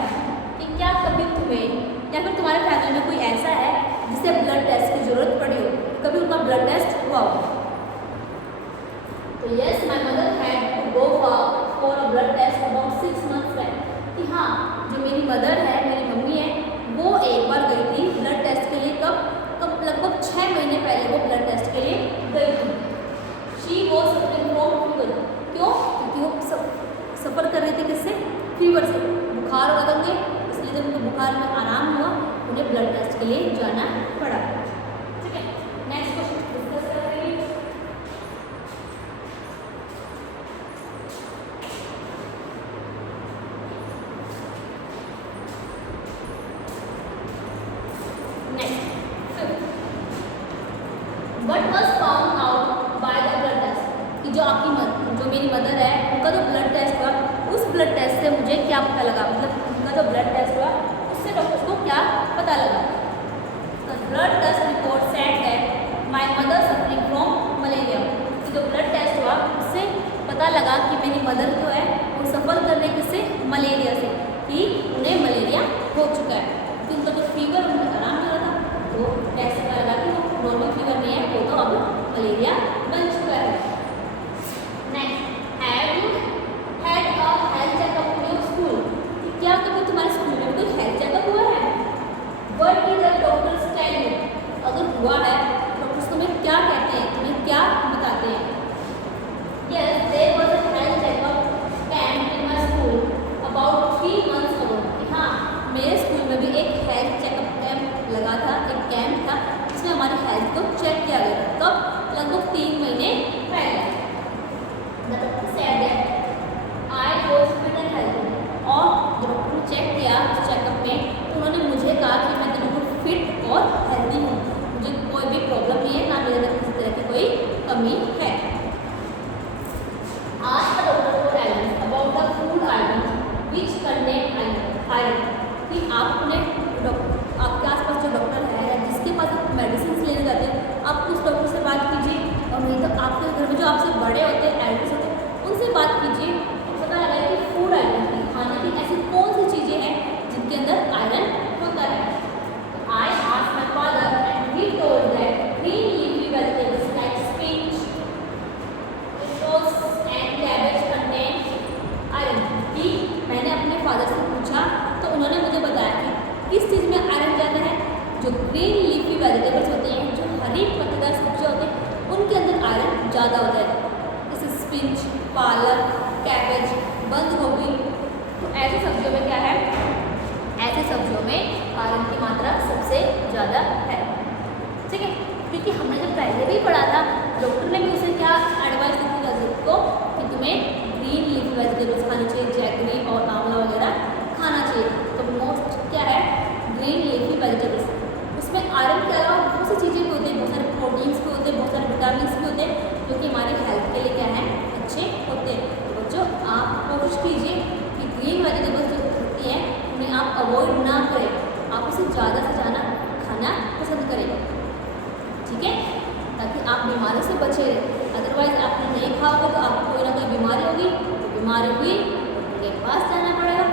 कि क्या कभी तुम्हें या फिर तुम्हारे फैमिली में कोई ऐसा है जिसे ब्लड टेस्ट की जरूरत पड़ी हो, कभी उनका ब्लड टेस्ट हुआ हो। तो yes, my mother had to go for a blood test about 6 months back, कि हाँ जो मेरी मदर है, मेरी मम्मी है, वो एक बार गई थी ब्लड टेस्ट के लिए, कब लगभग 6 महीने पहले वो ब्लड टेस्ट के लिए गई थी। She was suffering from fever, क्यों, क्योंकि वो सफ़र कर रही थी किससे, फीवर से, बुखार हो रहा था उन्हें, इसलिए जब उनको बुखार में आराम हुआ उन्हें ब्लड टेस्ट के लिए जाना पड़ा। ठीक है, नेक्स्ट क्वेश्चन डिस्कस करेंगे। What was found out by the blood test, कि जो आपकी जो मेरी मदर है उनका जो ब्लड टेस्ट हुआ, उस ब्लड टेस्ट से मुझे क्या पता लगा, मतलब उनका जो ब्लड टेस्ट हुआ उससे डॉक्टर्स को क्या पता लगा। The blood test report said that my mother suffering from malaria, कि जो ब्लड टेस्ट हुआ उससे पता लगा कि मेरी मदर जो है वो सफ़र कर रही है किससे, मलेरिया से, कि उन्हें मलेरिया हो चुका है, कि उनका जो फीवर उन्हें आराम मिल रहा था, तो कैसे पता लगा कि वो नॉर्मल फीवर नहीं है, वो तो अब मलेरिया बन चुका है। Next, have you had a health checkup in your school, कि क्या कभी तुम्हारे स्कूल में कोई हेल्थ चेकअप हुआ है। What did the doctors tell you, अगर हुआ है डॉक्टर्स तुम्हें क्या कहते हैं, तुम्हें क्या बताते हैं। Yes, there was a health checkup camp in my school about 3 months ago, हाँ मेरे स्कूल में भी एक हेल्थ चेकअप कैंप लगा था, एक कैंप था जिसमें हमारी हेल्थ को चेक किया गया था, कब, लगभग 3 महीने पहले। The doctor said that I was fit and healthy, और डॉक्टर ने चेक किया उस चेकअप में, तो उन्होंने मुझे कहा कि मैं बिल्कुल फिट और हेल्दी हूँ, मुझे कोई भी प्रॉब्लम नहीं है, ना मेरे अंदर किसी तरह की कोई कमी है। आज द डॉक्टर को tell about the food items which contain iron, कि आप अपने आपके आसपास जो डॉक्टर है या जिसके पास आप मेडिसिन लेने जाते हैं, आप उस डॉक्टर से बात कीजिए, और नहीं तो आपके घर में जो आपसे बड़े होते हैं, एल्डर्स होते हैं, उनसे बात कीजिए, तो पता लगा कि फूड आइटम की, खाने की ऐसी कौन सी चीज़ें हैं जिनके अंदर आयरन होता है। I asked my father and he told that green leafy vegetables like spinach, toast and cabbage contain iron, कि मैंने अपने फादर से पूछा तो उन्होंने मुझे बताया कि किस चीज़ में आयरन ज़्यादा है, जो ग्रीन लीफी वेजिटेबल्स होते हैं, जो हरी पत्तेदार सब्जियाँ होते हैं, उनके अंदर आयरन ज़्यादा होता है, जैसे स्पिनच, पालक, कैबेज, बंद गोभी, तो ऐसी सब्जियों में क्या है, ऐसी सब्जियों में आयरन की मात्रा सबसे ज़्यादा है। ठीक है, क्योंकि हमने जब पहले भी पढ़ा था, डॉक्टर ने भी उसे क्या एडवाइस दी थी रजत को, कि तुम्हें ग्रीन लीफी वेजिटेबल्स खानी चाहिए, जैगरी और आंवला वगैरह खाना चाहिए। तो मोस्ट क्या है, ग्रीन लीफी वेजिटेबल्स, उसमें आयरन के अलावा बहुत सी चीज़ें भी होती हैं, बहुत सारे प्रोटीन्स भी होते हैं, बहुत सारे विटामिन भी होते हैं, जो कि हमारे हेल्थ के लिए क्या है, अच्छे होते हैं। तो बच्चों आप कोशिश कीजिए कि ग्रीन वेजिटेबल्स जो होती हैं उन्हें आप अवॉइड ना करें, आप उसे ज़्यादा से ज़्यादा खाना पसंद करें, ठीक है, ताकि आप बीमारी से बचे रहें। अदरवाइज आपने नहीं खाओगे तो आपको कोई ना कोई बीमारी होगी, तो बीमारी हुई डॉक्टर के पास जाना पड़ेगा,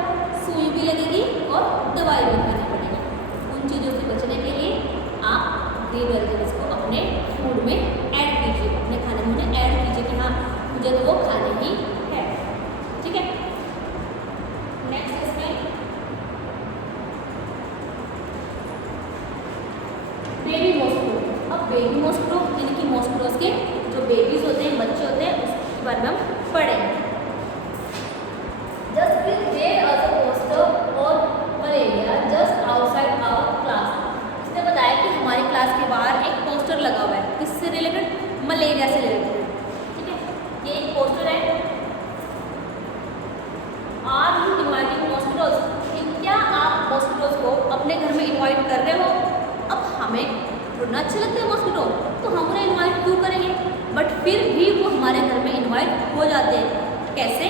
सुई भी लगेगी और दवाई भी खानी पड़ेगी। उन चीज़ों से बचने के लिए आप ग्रीन वेजिटेबल्स को अपने फूड में ऐड कीजिए, अपने खाने में उन्हें ऐड कीजिए कि हाँ मुझे तो वो खाने ही है। ठीक है, नेक्स्ट इसमें बेबी मॉस्किटो यानी कि मॉस्किटोज के जो बेबीज होते हैं, बच्चे होते हैं, उसके बारे में हम पढ़ेंगे। Just there was a poster और malaria just outside our class. इसने बताया कि हमारी क्लास के बाहर एक पोस्टर लगा हुआ है, किससे रिलेटेड? मलेरिया से रिलेटेड। ठीक है, ये एक पोस्टर है। Are you inviting mosquitoes? क्या आप मॉस्किटोज को अपने घर में इनवाइट कर रहे हो? अब हमें थोड़ा अच्छा लगता है मॉस्किटो, तो हम उन्हें इनवाइट क्यों करेंगे? बट फिर भी वो हमारे घर में इनवाइट हो जाते हैं। कैसे?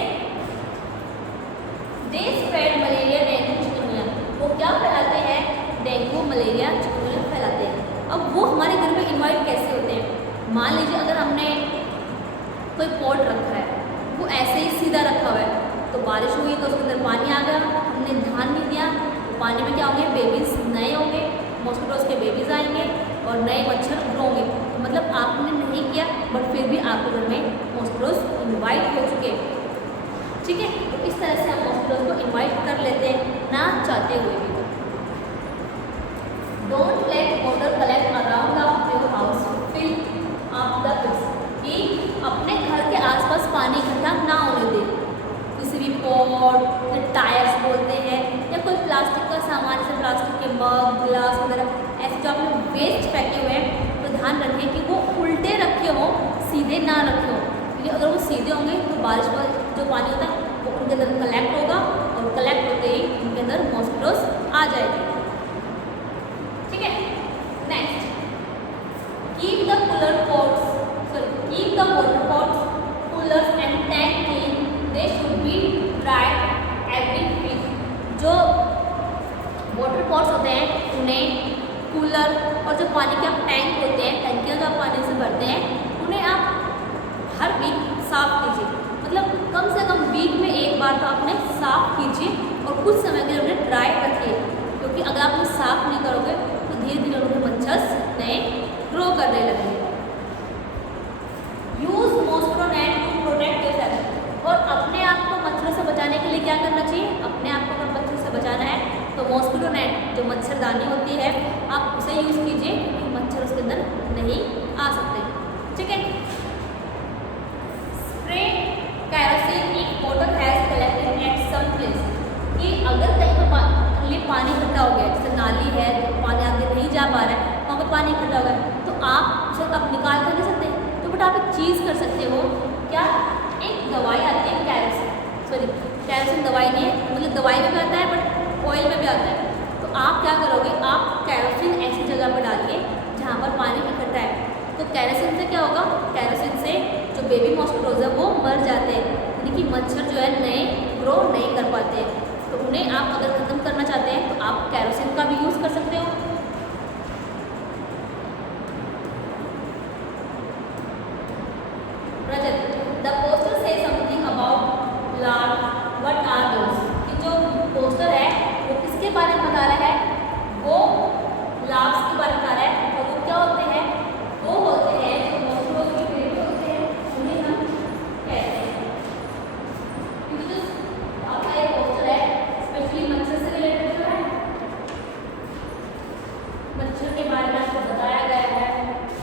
They spread malaria, dengue, chikungunya. वो क्या फैलाते हैं? डेंगू, मलेरिया, चिकनगुनिया फैलाते हैं। अब वो हमारे घर में इनवाइट कैसे होते हैं? मान लीजिए अगर हमने कोई पॉट रखा है, वो ऐसे ही सीधा रखा हुआ है, तो बारिश हुई तो उसके अंदर पानी आ गया, हमने ध्यान नहीं दिया, तो पानी में क्या होंगे? बेबीज नए होंगे, मॉस्किटोज के बेबीज आएंगे और नए मच्छर ग्रो होंगे। तो मतलब आपने नहीं किया, बट फिर भी आपके घर में मॉस्किटोज इनवाइट हो चुके। ठीक है, तो इस तरह से हम मॉस्किटोज को इनवाइट कर लेते हैं, ना चाहते हुए भी। Don't let water collect around your house, fill up the pits. कि अपने घर के आसपास पानी इकट्ठा ना होने दे। किसी भी पॉट, टायर्स बोलते हैं, या कोई प्लास्टिक का सामान, जैसे प्लास्टिक के मग, गिलास वगैरह, ऐसे जो आपने वेस्ट फेंके हुए हैं, तो ध्यान रखें कि वो उल्टे रखे हों, सीधे ना रखे हों। क्योंकि अगर वो सीधे होंगे तो बारिश का जो पानी होता है वो उनके अंदर कलेक्ट होगा, और कलेक्ट होते ही उनके अंदर मॉस्किटोज आ जाएंगे। ठीक है, next, keep the cooler pots, keep the water pots, coolers and tank clean, they should be dried every week. जो वाटर पॉट्स होते हैं उन्हें, कूलर और जो पानी के आप टैंक होते हैं, टंकियाँ जो आप पानी से भरते हैं, उन्हें आप हर वीक साफ कीजिए। मतलब कम से कम वीक में एक बार तो आपने साफ कीजिए, और कुछ समय के लिए उन्हें ड्राई रखिए। क्योंकि अगर आप उन्हें साफ नहीं करोगे तो धीरे धीरे उनके मच्छर नए ग्रो करने लगेंगे। Use mosquito net to protect yourself. और अपने आप को मच्छरों से बचाने के लिए क्या करना चाहिए? अपने आप को अगर मच्छरों से बचाना है तो मॉस्किटो नेट, जो मच्छरदानी होती है, आप उसे यूज़ कीजिए, क्योंकि मच्छर उसके अंदर नहीं आ सकते। ठीक है, spray kerosene if water has collected at some place. कि अगर कहीं पर पानी इकट्ठा हो गया, जैसे नाली है, पानी आगे नहीं जा पा रहा है, वहाँ पर पानी इकट्ठा हो गया, तो आप उसे कब निकाल कर नहीं सकते? तो बट आप एक चीज़ कर सकते हो। क्या? एक दवाई आती है कैरोसिन दवाई नहीं है, मतलब दवाई में भी आता है बट ऑयल में भी आता है। तो आप क्या करोगे? आप कैरोसिन ऐसी जगह पर डालिए जहाँ पर पानी इकट्ठा है। तो कैरोसिन से क्या होगा? कैरोसिन से जो बेबी मॉस्किटोज है वो मर जाते हैं, यानी कि मच्छर जो है नए ग्रो नहीं कर पाते। तो उन्हें आप अगर ख़त्म करना चाहते हैं तो आप कैरोसिन का भी यूज़ कर सकते हो। रजत, द पोस्टर से something about larvae, what are those? कि जो पोस्टर है वो किसके बारे में बता रहा है? वो लार्व्स के बारे में बता रहा है। और वो क्या होते हैं? वो होते हैं जो मॉस्किटोज के बेबी होते हैं, उन्हें हम कहते हैं। क्योंकि जो आपका एक पोस्टर है स्पेशली मच्छर से रिलेटेड जो है, मच्छर के बारे में आपको बताया गया है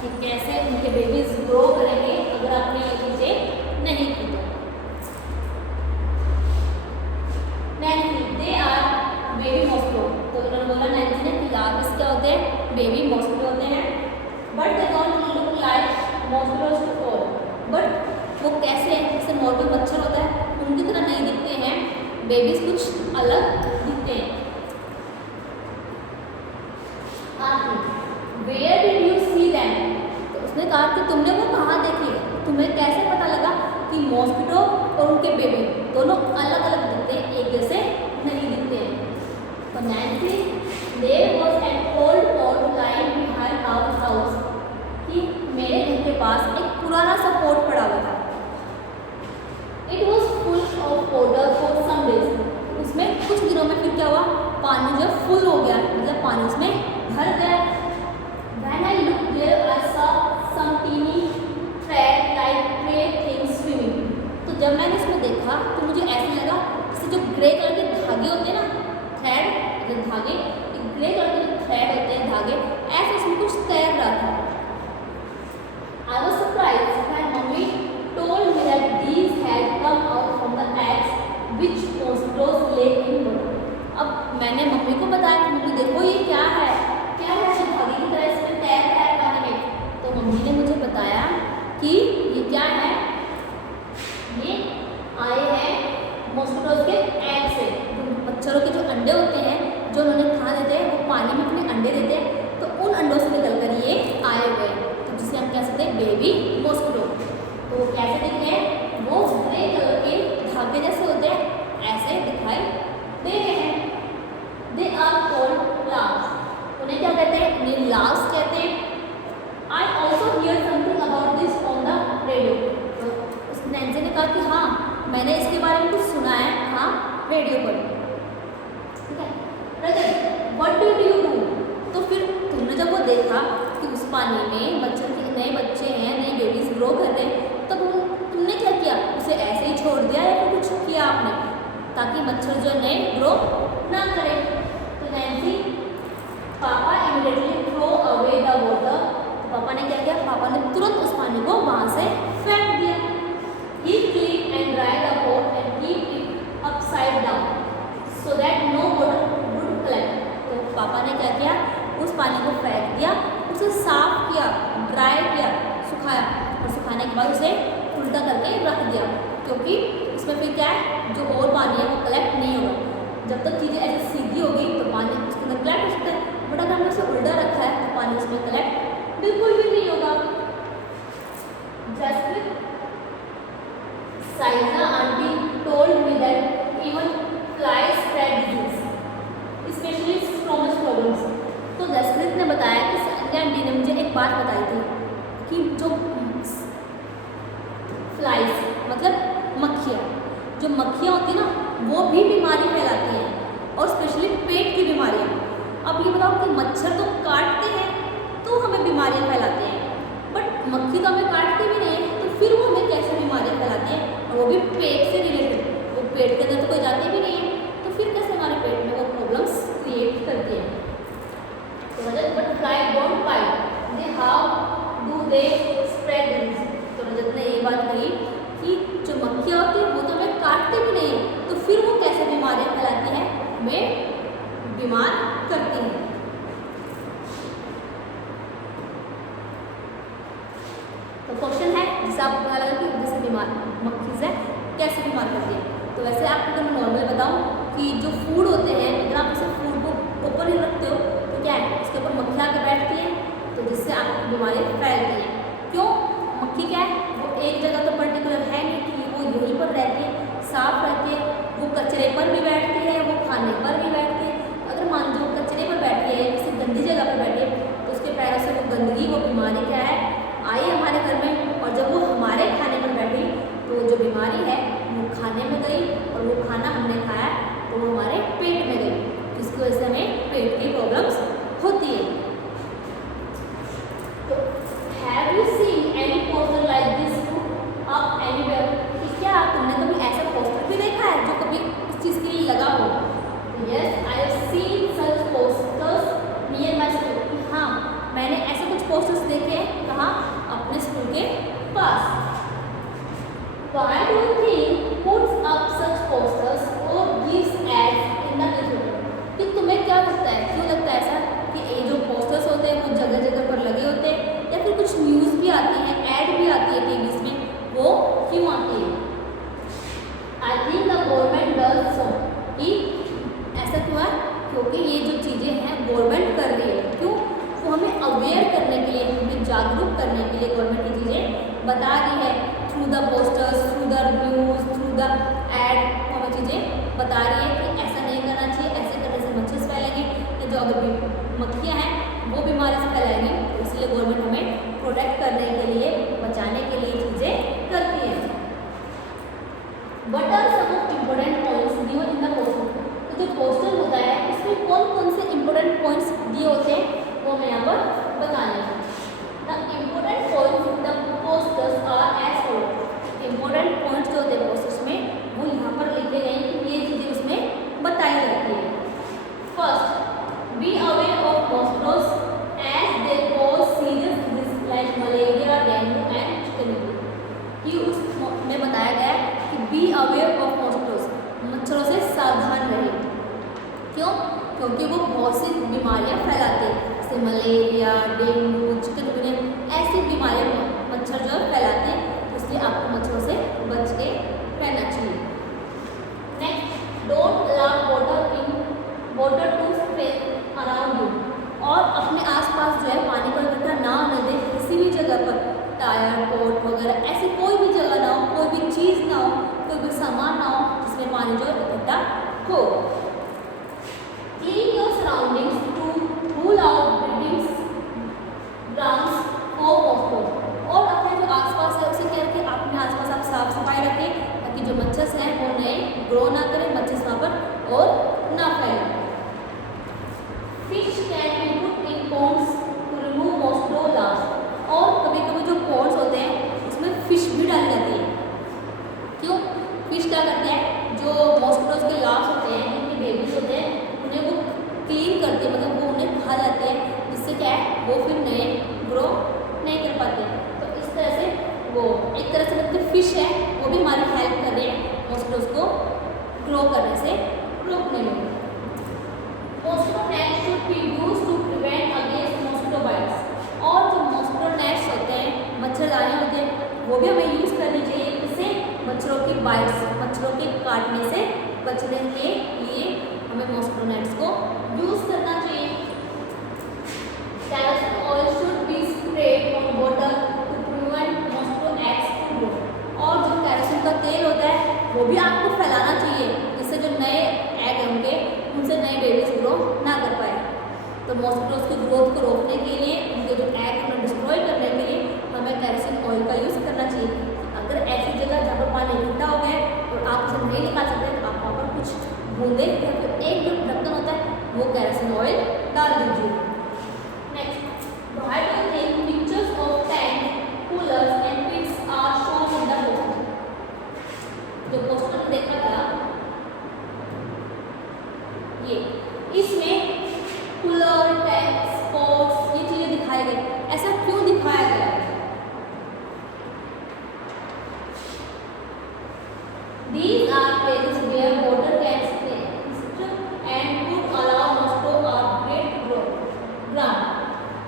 कि कैसे उनके बेबीज ग्रो करेंगे अगर आपने ये चीज़ें नहीं की तो। Nancy, they are baby mosquito. तो उन्होंने बोला नैन्सी ने कि लार्व्स क्या होते हैं? बेबी मॉस्किटो होते हैं। But they don't look like mosquitoes to all. But वो कैसे हैं? जैसे नॉर्मल मच्छर होता है उनकी तरह नहीं दिखते हैं, बेबीज कुछ अलग दिखते हैं। Where did you see them? तो उसने कहा कि तुमने वो कहाँ देखी? तुम्हें कैसे पता लगा कि मॉस्किटो और उनके बेबी दोनों अलग अलग दिखते हैं, एक जैसे नहीं दिखते हैं? तो Nancy, there was an old pot lying behind our house। कि मेरे घर के पास एक पुराना सा पोट पड़ा हुआ था। It was full of water for some days। उसमें कुछ दिनों में फिर क्या हुआ? पानी जो फुल हो गया, मतलब पानी उसमें भर गया। When I looked there, I saw some teeny thread like grey things swimming। तो जब मैंने इसमें देखा तो मुझे ऐसा लगा जैसे जो ग्रे कलर के धागे होते हैं ना, थ्रेड, धागे, ग्रे कलर के जो थ्रेड होते हैं धागे, ऐसे इसमें कुछ तैर रहा था। मैंने मम्मी को बताया कि मम्मी देखो ये क्या है, क्या है, ये धागे की तरह इसमें तैर रहा है पानी में। तो मम्मी ने मुझे बताया कि ये क्या है, ये आए हैं मॉस्किटोज के एग से। मच्छरों के जो अंडे होते हैं, जो उन्होंने खा देते हैं, वो पानी में अपने अंडे देते हैं, तो उन अंडों से निकलकर ये आए हुए हैं, तो जिसे हम कह सकते हैं बेबी मॉस्किटो। तो कैसे दिखते हैं, वो ग्रे कलर के धागे जैसे होते हैं, ऐसे दिखाई दे रहे हैं। They are called larvae. उन्हें क्या कहते हैं, उन्हें लार्व्स कहते हैं। I also hear something about this on the radio. तो उस नैन्सी ने कहा कि हाँ मैंने इसके बारे में कुछ सुना है, हाँ रेडियो पर। ठीक है रजत, व्हाट डू यू डू? तो फिर तुमने जब वो देखा कि उस पानी में मच्छर के नए बच्चे हैं, नए बेबीज ग्रो कर रहे हैं, तब तुमने क्या किया, उसे ऐसे ही छोड़ दिया या फिर कुछ किया आपने ताकि मच्छर जो नए ग्रो ना करे? तो नैन्सी, पापा immediately throw away the water. तो पापा ने क्या किया, पापा ने तुरंत उस पानी को वहाँ से फेंक दिया। He cleaned and dried the pot and keep it upside down so that no water would collect. तो पापा ने क्या किया, उस पानी को फेंक दिया, उसे साफ किया, ड्राई किया, सुखाया, और सुखाने के बाद उसे उल्टा करके रख दिया, क्योंकि इसमें फिर क्या है, जो और पानी है वो कलेक्ट नहीं होगा। जब तक चीज़ें ऐसे सीधी होगी तो पानी उसके अंदर कलेक्ट हो सकता है, बट अगर हमने उसे उल्टा रखा है तो पानी उसमें कलेक्ट बिल्कुल भी नहीं होगा। Just Saina auntie told me that even flies spread disease, especially stomach problems. तो जसप्रीत ने बताया कि साइना आंटी ने मुझे एक बात बताई थी कि जो फ्लाइज मतलब मक्खियाँ, जो मक्खियाँ होती है ना, वो भी बीमारी फैलाती हैं, और स्पेशली पेट की बीमारियाँ। अब ये बताओ कि मच्छर तो काटते हैं तो हमें बीमारियाँ फैलाते हैं, बट मक्खी तो हमें काटती भी नहीं है, तो फिर वो हमें कैसे बीमारियाँ फैलाती है, और वो भी पेट से रिलेटेड। वो पेट के अंदर तो कोई जाती भी नहीं है, तो फिर कैसे हमारे पेट में वो प्रॉब्लम्स क्रिएट करती हैं। तो Rajat, but fly don't bite, they how do they spread disease. तो रजत ने ये बात कही कि जो मक्खियाँ होती हैं वो तो हमें काटती भी नहीं है, तो फिर वो कैसे बीमारियाँ फैलाती हैं, हमें बीमार करती हैं। तो क्वेश्चन है जिससे आपको पता लगा कि जैसे बीमार मक्खी से कैसे बीमार करती है। तो वैसे आपको अगर मैं नॉर्मल बताऊं कि जो फूड होते हैं, अगर आप उसे फूड को ओपन ही रखते हो तो क्या है, उसके ऊपर मक्खी आकर बैठती है, तो जिससे आपकी बीमारी फैलती है। क्यों? मक्खी क्या है, वो एक जगह तो पर्टिकुलर है नहीं कि वो यहीं पर रहती है, साफ रहती है, वो कचरे पर भी बैठती है, वो खाने पर भी बैठती है। अगर मान लो कचरे पर बैठी है, किसी गंदी जगह पर बैठी है, तो उसके पैरों से वो गंदगी, वो बीमारी क्या है, आई हमारे घर में, और जब वो हमारे खाने पर बैठी तो जो बीमारी है वो खाने में गई, और वो खाना हमने खाया तो वो हमारे पेट में गई, जिसकी वजह से हमें पेट की प्रॉब्लम्स होती है। तो have you seen any poster like this up anywhere? कि क्या तुमने कभी ऐसा पोस्टर भी देखा है जो कभी इस चीज़ के लिए लगा हो? Yes, I have scene such posters near my school. हाँ, मैंने ऐसे कुछ पोस्टर्स देखे हैं, कहाँ, अपने स्कूल के पास। Why do you think puts up such posters or gives ads in the newspaper? कि तुम्हें क्या लगता है, क्यों लगता है ऐसा कि ये जो पोस्टर्स होते हैं वो जगह जगह पर लगे होते हैं, या फिर कुछ न्यूज़ भी आती है, एड भी आती है टीवीज़ में, वो क्यों आती है? I think the government does so, कि ऐसा क्यों है, क्योंकि ये जो चीज़ें हैं गवर्नमेंट कर रही है। क्यों? वो हमें अवेयर करने के लिए, हमें जागरूक करने के लिए गवर्नमेंट ये चीज़ें बता रही है, through the posters, through the news, through the ad, हमें चीज़ें बता रही है कि ऐसा नहीं करना चाहिए, ऐसे करने से मच्छर फैलेंगे, कि जो अगर मक्खियाँ हैं वो बीमारी से फैलाएंगी, तो इसलिए गवर्नमेंट हमें प्रोटेक्ट करने के लिए, बचाने के लिए चीज़ें करती है। What are some of important points given in the poster? तो जो पोस्टर होता है उसमें कौन कौन से इम्पोर्टेंट पॉइंट्स दिए होते हैं वो हमें यहाँ पर बताने हैं। The important points in the posters are as follows. Important points जो होते हैं पोस्टर्स में वो यहाँ पर लिखे गए हैं कि ये चीज़ें उसमें बताई जाती है। First, be aware of mosquitoes as they cause serious disease like malaria, dengue and chikungunya. कि उसमें बताया गया है कि बी अवेयर ऑफ मॉस्किटोज, मच्छरों से सावधान रहें। क्यों? क्योंकि वो बहुत सी बीमारियां फैलाते हैं, जैसे मलेरिया, डेंगू, चिकनगुनिया, ऐसी बीमारियां मच्छर जो है फैलाते हैं। तो इसलिए आपको मच्छरों से बच के रहना चाहिए। Next, don't allow water to spread around you, और अपने आसपास जो है पानी को इकट्ठा ना होने दें किसी भी जगह पर, टायर, पोट वगैरह ऐसी कोई भी जगह ना हो, कोई भी चीज़ ना हो, कोई भी सामान ना हो जिसमें पानी जो है इकट्ठा हो। Clean your surroundings to rule out breeding grounds for mosquitoes, और अपने जो आसपास है उसे क्या रखें, अपने आसपास आप साफ सफाई रखें ताकि जो मच्छर हैं वो नए ग्रो ना करें, मच्छर वहाँ पर और ना फैलें। Fish can be put in ponds to remove mosquito larva, और कभी कभी जो पॉन्ड्स होते हैं उसमें फिश भी डाली जाती है। क्यों? फिश क्या करते हैं, जो मॉस्किटोज के लार्वा होते हैं, उनके बेबीज होते हैं, उन्हें वो क्लीन करते हैं, मतलब वो उन्हें खा जाते हैं, जिससे क्या है वो फिर नए ग्रो नहीं कर पाते। तो इस तरह से वो एक तरह से मतलब फिश है वो भी हमारी हेल्प कर रहे हैं मॉस्किटोज को ग्रो करने से रोकने में। Mosquito net should be used to prevent against mosquito bites, और जो मॉस्किटो नेट्स होते हैं, मच्छरदानियाँ होते हैं, वो भी हमें यूज़ करनी चाहिए, इससे मच्छरों की बाइट्स, मच्छरों के काटने से बचने के लिए हमें मॉस्किटो नेट्स को यूज़ करना चाहिए। Kerosene oil should be spread on water to prevent mosquito eggs to grow, और जो कैरोसिन का तेल होता है वो भी आपको फैलाना चाहिए, जिससे जो नए एग होंगे उनसे नए बेबीज ग्रो ना कर पाए। तो मॉस्किटोज की ग्रोथ को रोकने के लिए, उनके जो एग उन्हें डिस्ट्रॉय करने के लिए हमें कैरोसिन ऑयल का यूज़ करना चाहिए। अगर ऐसी जगह जहाँ पर पानी इकट्ठा हो गया और आप उसे नहीं निकाल सकते तो आप वहाँ पर कुछ बूंदे या फिर एक जो ढक्कन होता है वो कैरोसिन ऑयल डाल दीजिए। Next, why do you think pictures of tank, coolers and pits are shown in the poster? जो पोस्टर में देखा था ये, इसमें कूलर, टैंक, स्पोर्ट्स ये चीज़ें दिखाए गए, ऐसा क्यों दिखाया गया है? These are places where water can stay and could allow mosquito or great ground,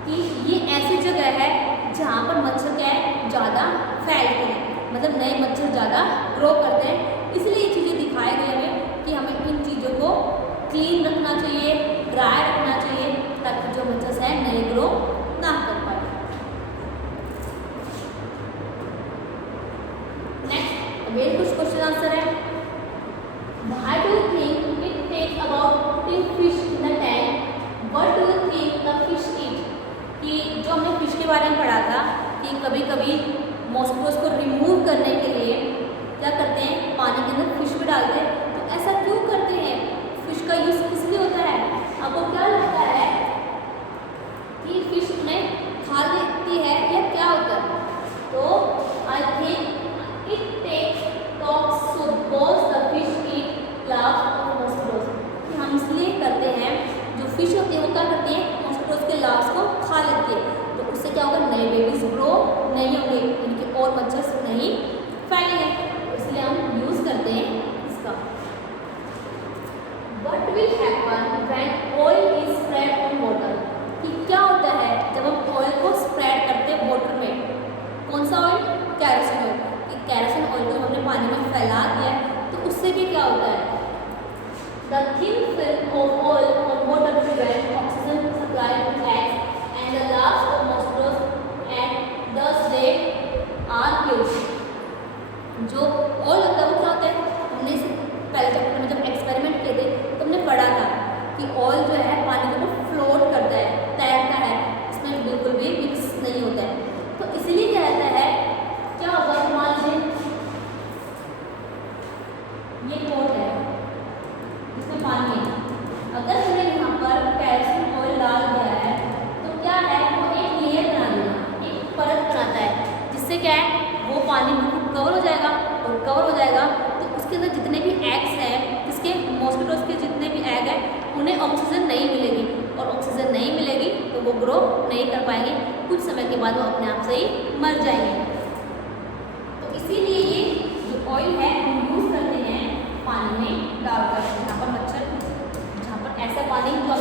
कि ये ऐसी जगह है जहाँ पर मच्छर क्या है ज़्यादा फैलते हैं, मतलब नए मच्छर ज़्यादा ग्रो करते हैं, इसलिए ये चीज़ें दिखाई गई हमें कि हमें इन चीज़ों को क्लीन रखना चाहिए, ड्राई रखना चाहिए, ताकि जो मच्छर है नए ग्रो ना कर पाए। नेक्स्ट, अगेन कुछ क्वेश्चन आंसर है। Why do you think it takes about putting fish in the tank? What do you think the fish eat? कि जो हमने फिश के बारे में पढ़ा था कि कभी कभी मॉस्किटोज को रिमूव करने के लिए क्या करते हैं, पानी के अंदर फिश भी डालते हैं। तो ऐसा क्यों करते हैं? फिश का यूज़ किस लिए होता है? आपको क्या लगता है कि फिश उन्हें खा लेती है या क्या होता है? तो I think it takes talks so because the fish eat larva of mosquitoes, कि हम इसलिए करते हैं, जो फिश होती है वो क्या करती है मॉस्किटोज के लार्वा को खा लेती है, तो उससे क्या होगा नए बेबीज ग्रो नहीं होंगे, इनके और मच्छर नहीं फैलेंगे, इसलिए हम यूज़ करते हैं इसका। What will happen when oil is spread on water? कि क्या होता है जब हम ऑयल को स्प्रेड करते हैं वाटर में? कौन सा ऑयल? Kerosene oil. कि कैरोसिन ऑयल को हमने पानी में फैला दिया तो उससे भी क्या होता है? The thin film of oil on water prevents oxygen supply to eggs and the larvae of mosquitoes and thus they are killed. जो ऑयल होता है वो क्या होता है? हमने पहले चैप्टर में जब एक्सपेरिमेंट किए थे तो हमने पढ़ा था कि ऑयल जो है पानी के ऊपर फ्लोट करता है, तैरता है, इसमें बिल्कुल भी मिक्स नहीं होता है। तो इसलिए क्या रहता है, क्या होगा मान लीजिए ये पोट है जिसमें पानी है, अगर हमने यहाँ पर कैरोसिन ऑयल डाल दिया है तो क्या है वो एक लेयर बना देगा, एक परत बनाता है, जिससे क्या है वो पानी बिल्कुल कवर हो जाएगा, और कवर हो जाएगा तो उसके अंदर जितने भी एग्स हैं, इसके मॉस्किटोज के जितने भी एग हैं उन्हें ऑक्सीजन नहीं मिलेगी, और ऑक्सीजन नहीं मिलेगी तो वो ग्रो नहीं कर पाएंगे, कुछ समय के बाद वो अपने आप से ही मर जाएंगे। तो इसीलिए ये जो ऑयल है हम यूज़ करते हैं पानी में डालकर, जहाँ पर मच्छर, जहाँ पर ऐसा पानी जो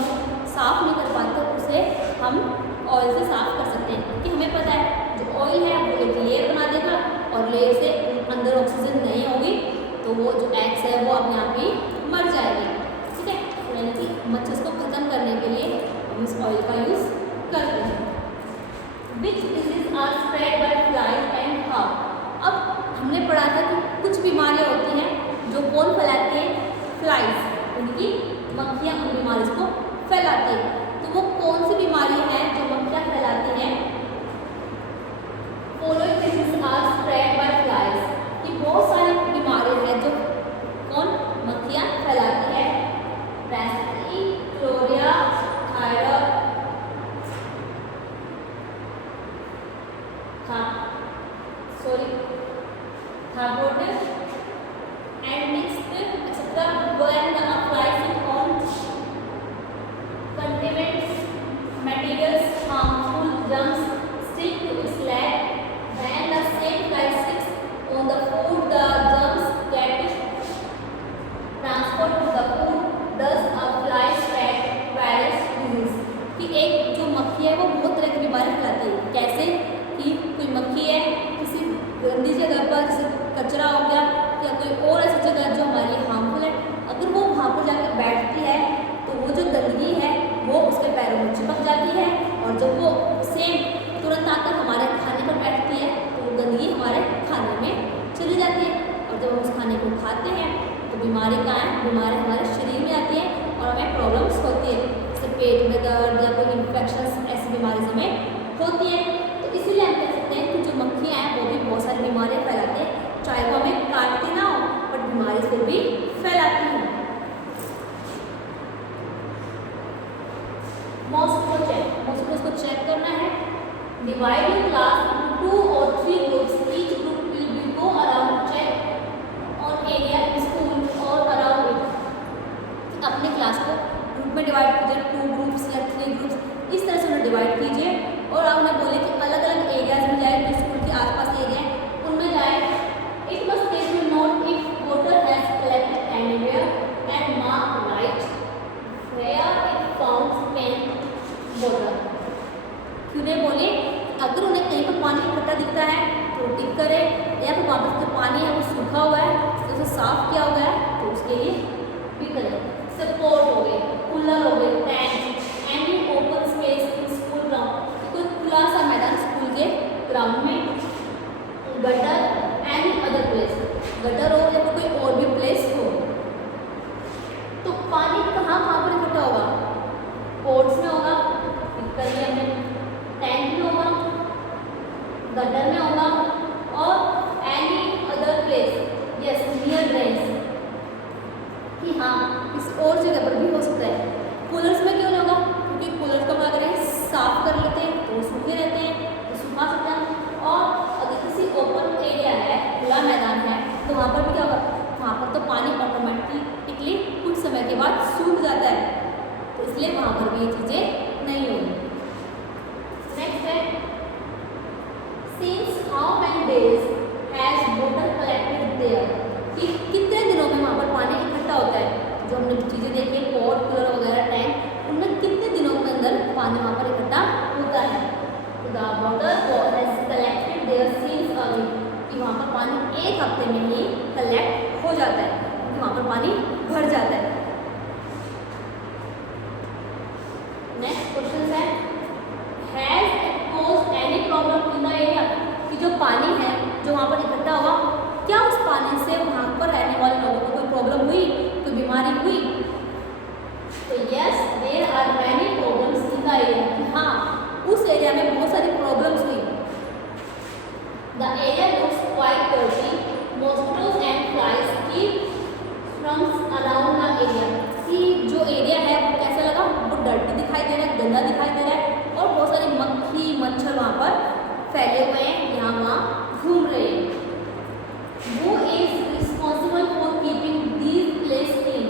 बीमारियां होती हैं जो कौन फैलाती है? फ्लाइज, उनकी मक्खियां उन बीमारियों को फैलाती है। तो वो कौन सी बीमारी है जो मक्खियां फैलाती हैं? Following disease are spread by flies, कि बहुत सारी बीमारियां हैं जो कौन मक्खियां फैलाती है? रेस्पी, क्लोरिया, thyroid, Thyroid and next etc. When the flies on contaminates materials, harmful germs stick to its leg. When the same fly sticks on the food, the germs get transferred to the food. Thus, a fly spread various diseases. कि एक जो मक्खी है वो बहुत तरह की बीमारी फैलाती है। कैसे कि कोई मक्खी है किसी गंदी जगह पर, जैसे कचरा हो गया या कोई और ऐसी जगह जो हमारे लिए हार्मफुल है, अगर वो वहाँ पर जाकर बैठती है तो वो जो गंदगी है वो उसके पैरों में चिपक जाती है, और जब वो सेम तुरंत आकर हमारे खाने पर बैठती है तो वो गंदगी हमारे खाने में चली जाती है, और जब हम उस खाने को खाते हैं तो बीमारी कहाँ है? बीमारी हमारे शरीर में आती है और हमें प्रॉब्लम्स होती है, जैसे पेट में दर्द या कोई इन्फेक्शन, ऐसी बीमारी हमें होती है। तो इसीलिए हम कह सकते हैं कि जो मक्खियाँ हैं वो भी बहुत सारी बीमारियाँ फैलाती हैं, चाहे वो हमें काटती ना हो बट बीमारी फिर भी फैलाती है। मॉस्किटोज को चेक करना है। Divide your class into 2 or 3 groups. Each group will go around check on area in school or around it. अपने क्लास को ग्रुप में डिवाइड कीजिए, 2 ग्रुप्स या 3 ग्रुप्स, इस तरह से उन्हें डिवाइड कीजिए और आप उन्हें बोले कि अलग अलग एरियाज में जाए, जो स्कूल के आसपास एरिया है उनमें जाए। It must take you note if water has collected anywhere and mark right where it found pen water. उन्हें बोले अगर उन्हें कहीं पर पानी इकट्ठा दिखता है तो टिक करे, या फिर वहाँ पर जो पानी है वो सूखा हुआ है तो उसे साफ किया हुआ है तो उसके लिए भी करें। सपोर्ट हो गए, कूलर हो गए, tank, any open space in school ground, कोई खुला सा मैदान स्कूल के ग्राउंड में, gutter, any other place, gutter हो या कोई और भी प्लेस हो। तो पानी कहाँ कहाँ पर इकट्ठा होगा? पोर्ट्स में होगा, करिए में, टैंक में होगा, गटर में होगा, और any other place, yes near drains, कि हाँ किसी और जगह पर भी हो सकता है। कूलर्स में क्यों नहीं होगा? क्योंकि कूलर्स को हम अगर साफ कर लेते हैं तो सूखे रहते हैं, तो सुखा सकते हैं। और अगर किसी ओपन एरिया है, खुला मैदान है, तो वहाँ पर भी क्या होगा? वहाँ पर तो पानी ऑटोमेटिकली कुछ समय के बाद सूख जाता है, तो इसलिए वहाँ पर भी ये चीज़ें नहीं होंगी। नेक्स्ट है, since how many days has water collected there, कि कितने दिनों में वहाँ पर पानी इकट्ठा होता है। जो हमने चीज़ें देखी, पॉट, कूलर वगैरह, टैंक, उनमें कितने दिनों के अंदर पानी वहाँ पर इकट्ठा होता है। तो the water has collected there since a week, कि वहाँ पर पानी 1 हफ्ते में ही कलेक्ट हो जाता है, क्योंकि वहाँ पर पानी भर जाता है। नेक्स्ट क्वेश्चन है, has it caused any problem in the area, कि जो पानी है जो वहाँ पर इकट्ठा हुआ, क्या उस पानी से वहाँ पर रहने वाले लोगों को कोई प्रॉब्लम हुई, कोई बीमारी हुई? तो yes there are many problems in the area, हाँ उस एरिया में बहुत सारी प्रॉब्लम्स हुई। The area looks quite dirty, mosquitoes and flies keep swarms around the area, कि जो एरिया है वो कैसा लगा? वो डर्टी दिखाई दे रहा है, गंदा दिखाई दे रहा है, और बहुत सारी मक्खी मच्छर वहाँ पर फैले हुए हैं, यहाँ वहाँ घूम रहे हैं। Who is responsible for keeping these place clean?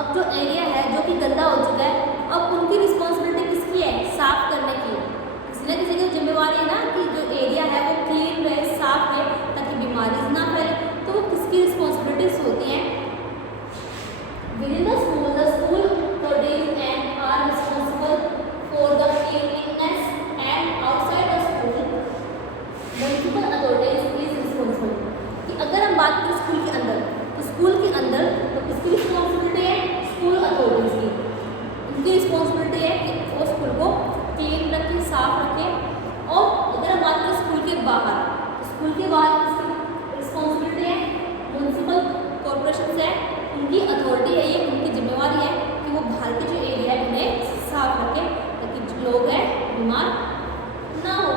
अब जो एरिया है जो कि गंदा हो चुका है, अब उनकी रिस्पॉन्सिबिलिटी किसकी है? साफ करने की। किसी न किसी की जिम्मेवारी है ना कि जो एरिया है वो क्लीन रहे, साफ रहे, ताकि बीमारी ना फैले। तो वो किसकी रिस्पॉन्सिबिलिटीज होती हैं? Within the school authorities and are responsible for the उनकी अथॉरिटी है, ये उनकी जिम्मेवारी है कि वो बाहर के जो एरिया है उन्हें साफ रखें ताकि जो लोग हैं बीमार ना हो।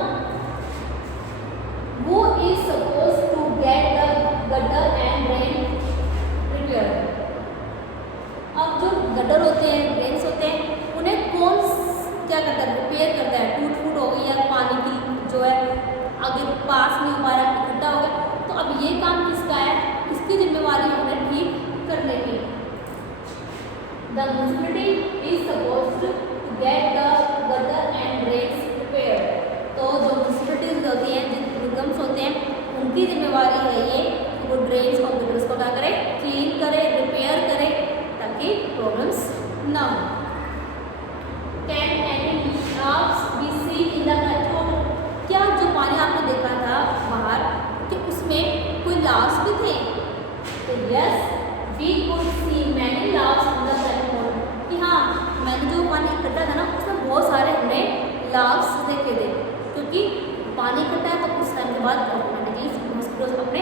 Who is supposed to get the gutter and drain repaired? अब जो गटर होते हैं, ड्रेन्स होते हैं, उन्हें कौन क्या करता है, रिपेयर करता है। टूट फूट हो गई या पानी की जो है आगे पास नहीं हो पा रहा, इकट्ठा हो गया, तो अब ये काम किसका है, किसकी जिम्मेवारी है उन्हें ठीक करने की। The municipality is supposed to get the gutter and drains repaired. तो जो म्यूनिसिपैलिटीज होती हैं, जिन निगम्स होते हैं, उनकी जिम्मेवारी है ये कि वो ड्रेन्स और गटर्स को क्या करें, क्लीन करें, रिपेयर करें ताकि प्रॉब्लम्स ना हो। Can any drops be seen in the control? क्या जो पानी आपने देखा था बाहर कि उसमें कोई लाव्स भी थे? तो yes, we could see many larvae in the control. कि हाँ, मैंने जो पानी इकट्ठा था ना उसमें बहुत सारे हमने लाव्स देखे थे, क्योंकि पानी इकट्ठा है तो कुछ टाइम के बाद ऑटोमेटिकली मॉस्किटोज अपने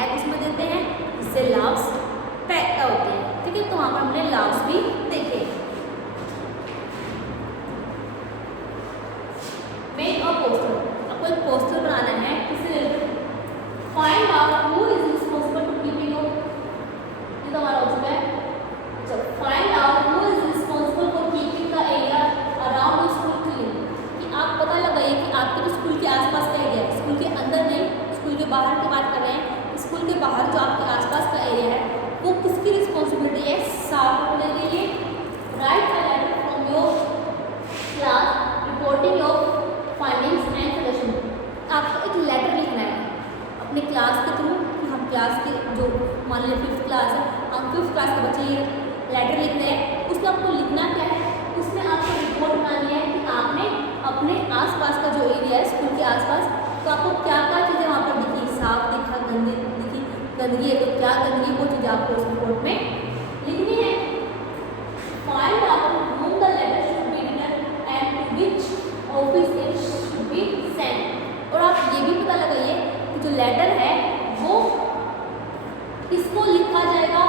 एग उसमें देते हैं, जिससे लाव्स पैदा होते हैं। ठीक है, तो वहाँ पर हमने लाव्स भी देखे। मेक अ पोस्टर, आपको एक पोस्टर बनाना है किसी related. Find out who is responsible to keeping a, ये तो हमारा हो चुका है। चलो, find out who is responsible for keeping the area around the school clean. कि आप पता लगाइए कि आपके जो स्कूल के आसपास का एरिया है, स्कूल के अंदर नहीं, स्कूल के बाहर की बात कर रहे हैं, स्कूल के बाहर जो आपके आसपास का एरिया है वो किसकी रिस्पॉन्सिबिलिटी है साफ रखने के लिए। Write a letter from your class reporting your findings and suggestion. आपको एक लेटर लिखना है अपने क्लास के थ्रू कि हम क्लास के जो मान लीजिए 5th क्लास है, हम 5th क्लास के बच्चे ये लेटर लिखने हैं। उसमें आपको लिखना क्या है, उसमें आपको रिपोर्ट बनानी है कि आपने अपने आसपास का जो एरिया है स्कूल के आसपास, तो आपको क्या क्या चीज़ें वहाँ पर दिखी, साफ दिखा, दिखी, गंदगी है तो क्या गंदगी, वो चीज़ आपको उस रिपोर्ट में लिखनी है। Find out whom the letter should be written and to which office it should be sent। और आप ये भी पता लगाइए कि जो लेटर है वो किसको लिखा जाएगा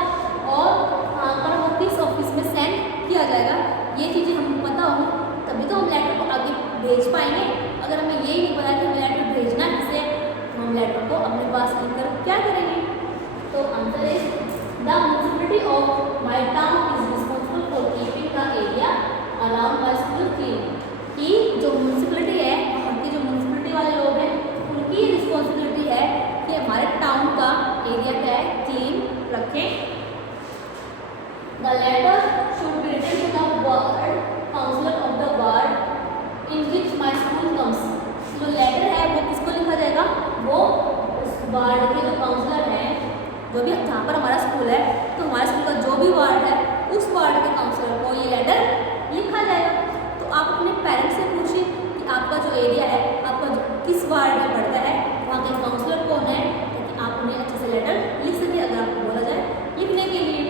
और कहाँ पर वो किस ऑफिस में सेंड किया जाएगा। ये चीज़ें हमें पता हो तभी तो हम लेटर को आगे भेज पाएंगे। अगर हमें यही नहीं पता कि हमें लेटर भेजना किसे, तो हम लेटर को अपने पास लिखकर क्या करेंगे। तो answer is the municipality of my town is responsible for keeping the area around my school clean. कि जो म्युनिसिपैलिटी है, वहाँ की जो म्युनिसिपैलिटी वाले लोग हैं, उनकी रिस्पॉन्सिबिलिटी है कि हमारे टाउन का एरिया क्या है, क्लीन रखें। The letter should be written to the ward councillor of the ward in which my school comes. जो लेटर है वो किसको लिखा जाएगा, वो उस वार्ड के जो काउंसलर हैं, जो भी जहाँ पर हमारा स्कूल है, तो हमारे स्कूल का जो भी वार्ड है उस वार्ड के काउंसलर को ये लेटर लिखा जाएगा। तो आप अपने पेरेंट्स से पूछिए कि आपका जो एरिया है, आपका जो किस वार्ड में पड़ता है, वहाँ के काउंसलर कौन है, ताकि आप उन्हें अच्छे से लेटर लिख सकें अगर आपको बोला जाए लिखने के लिए।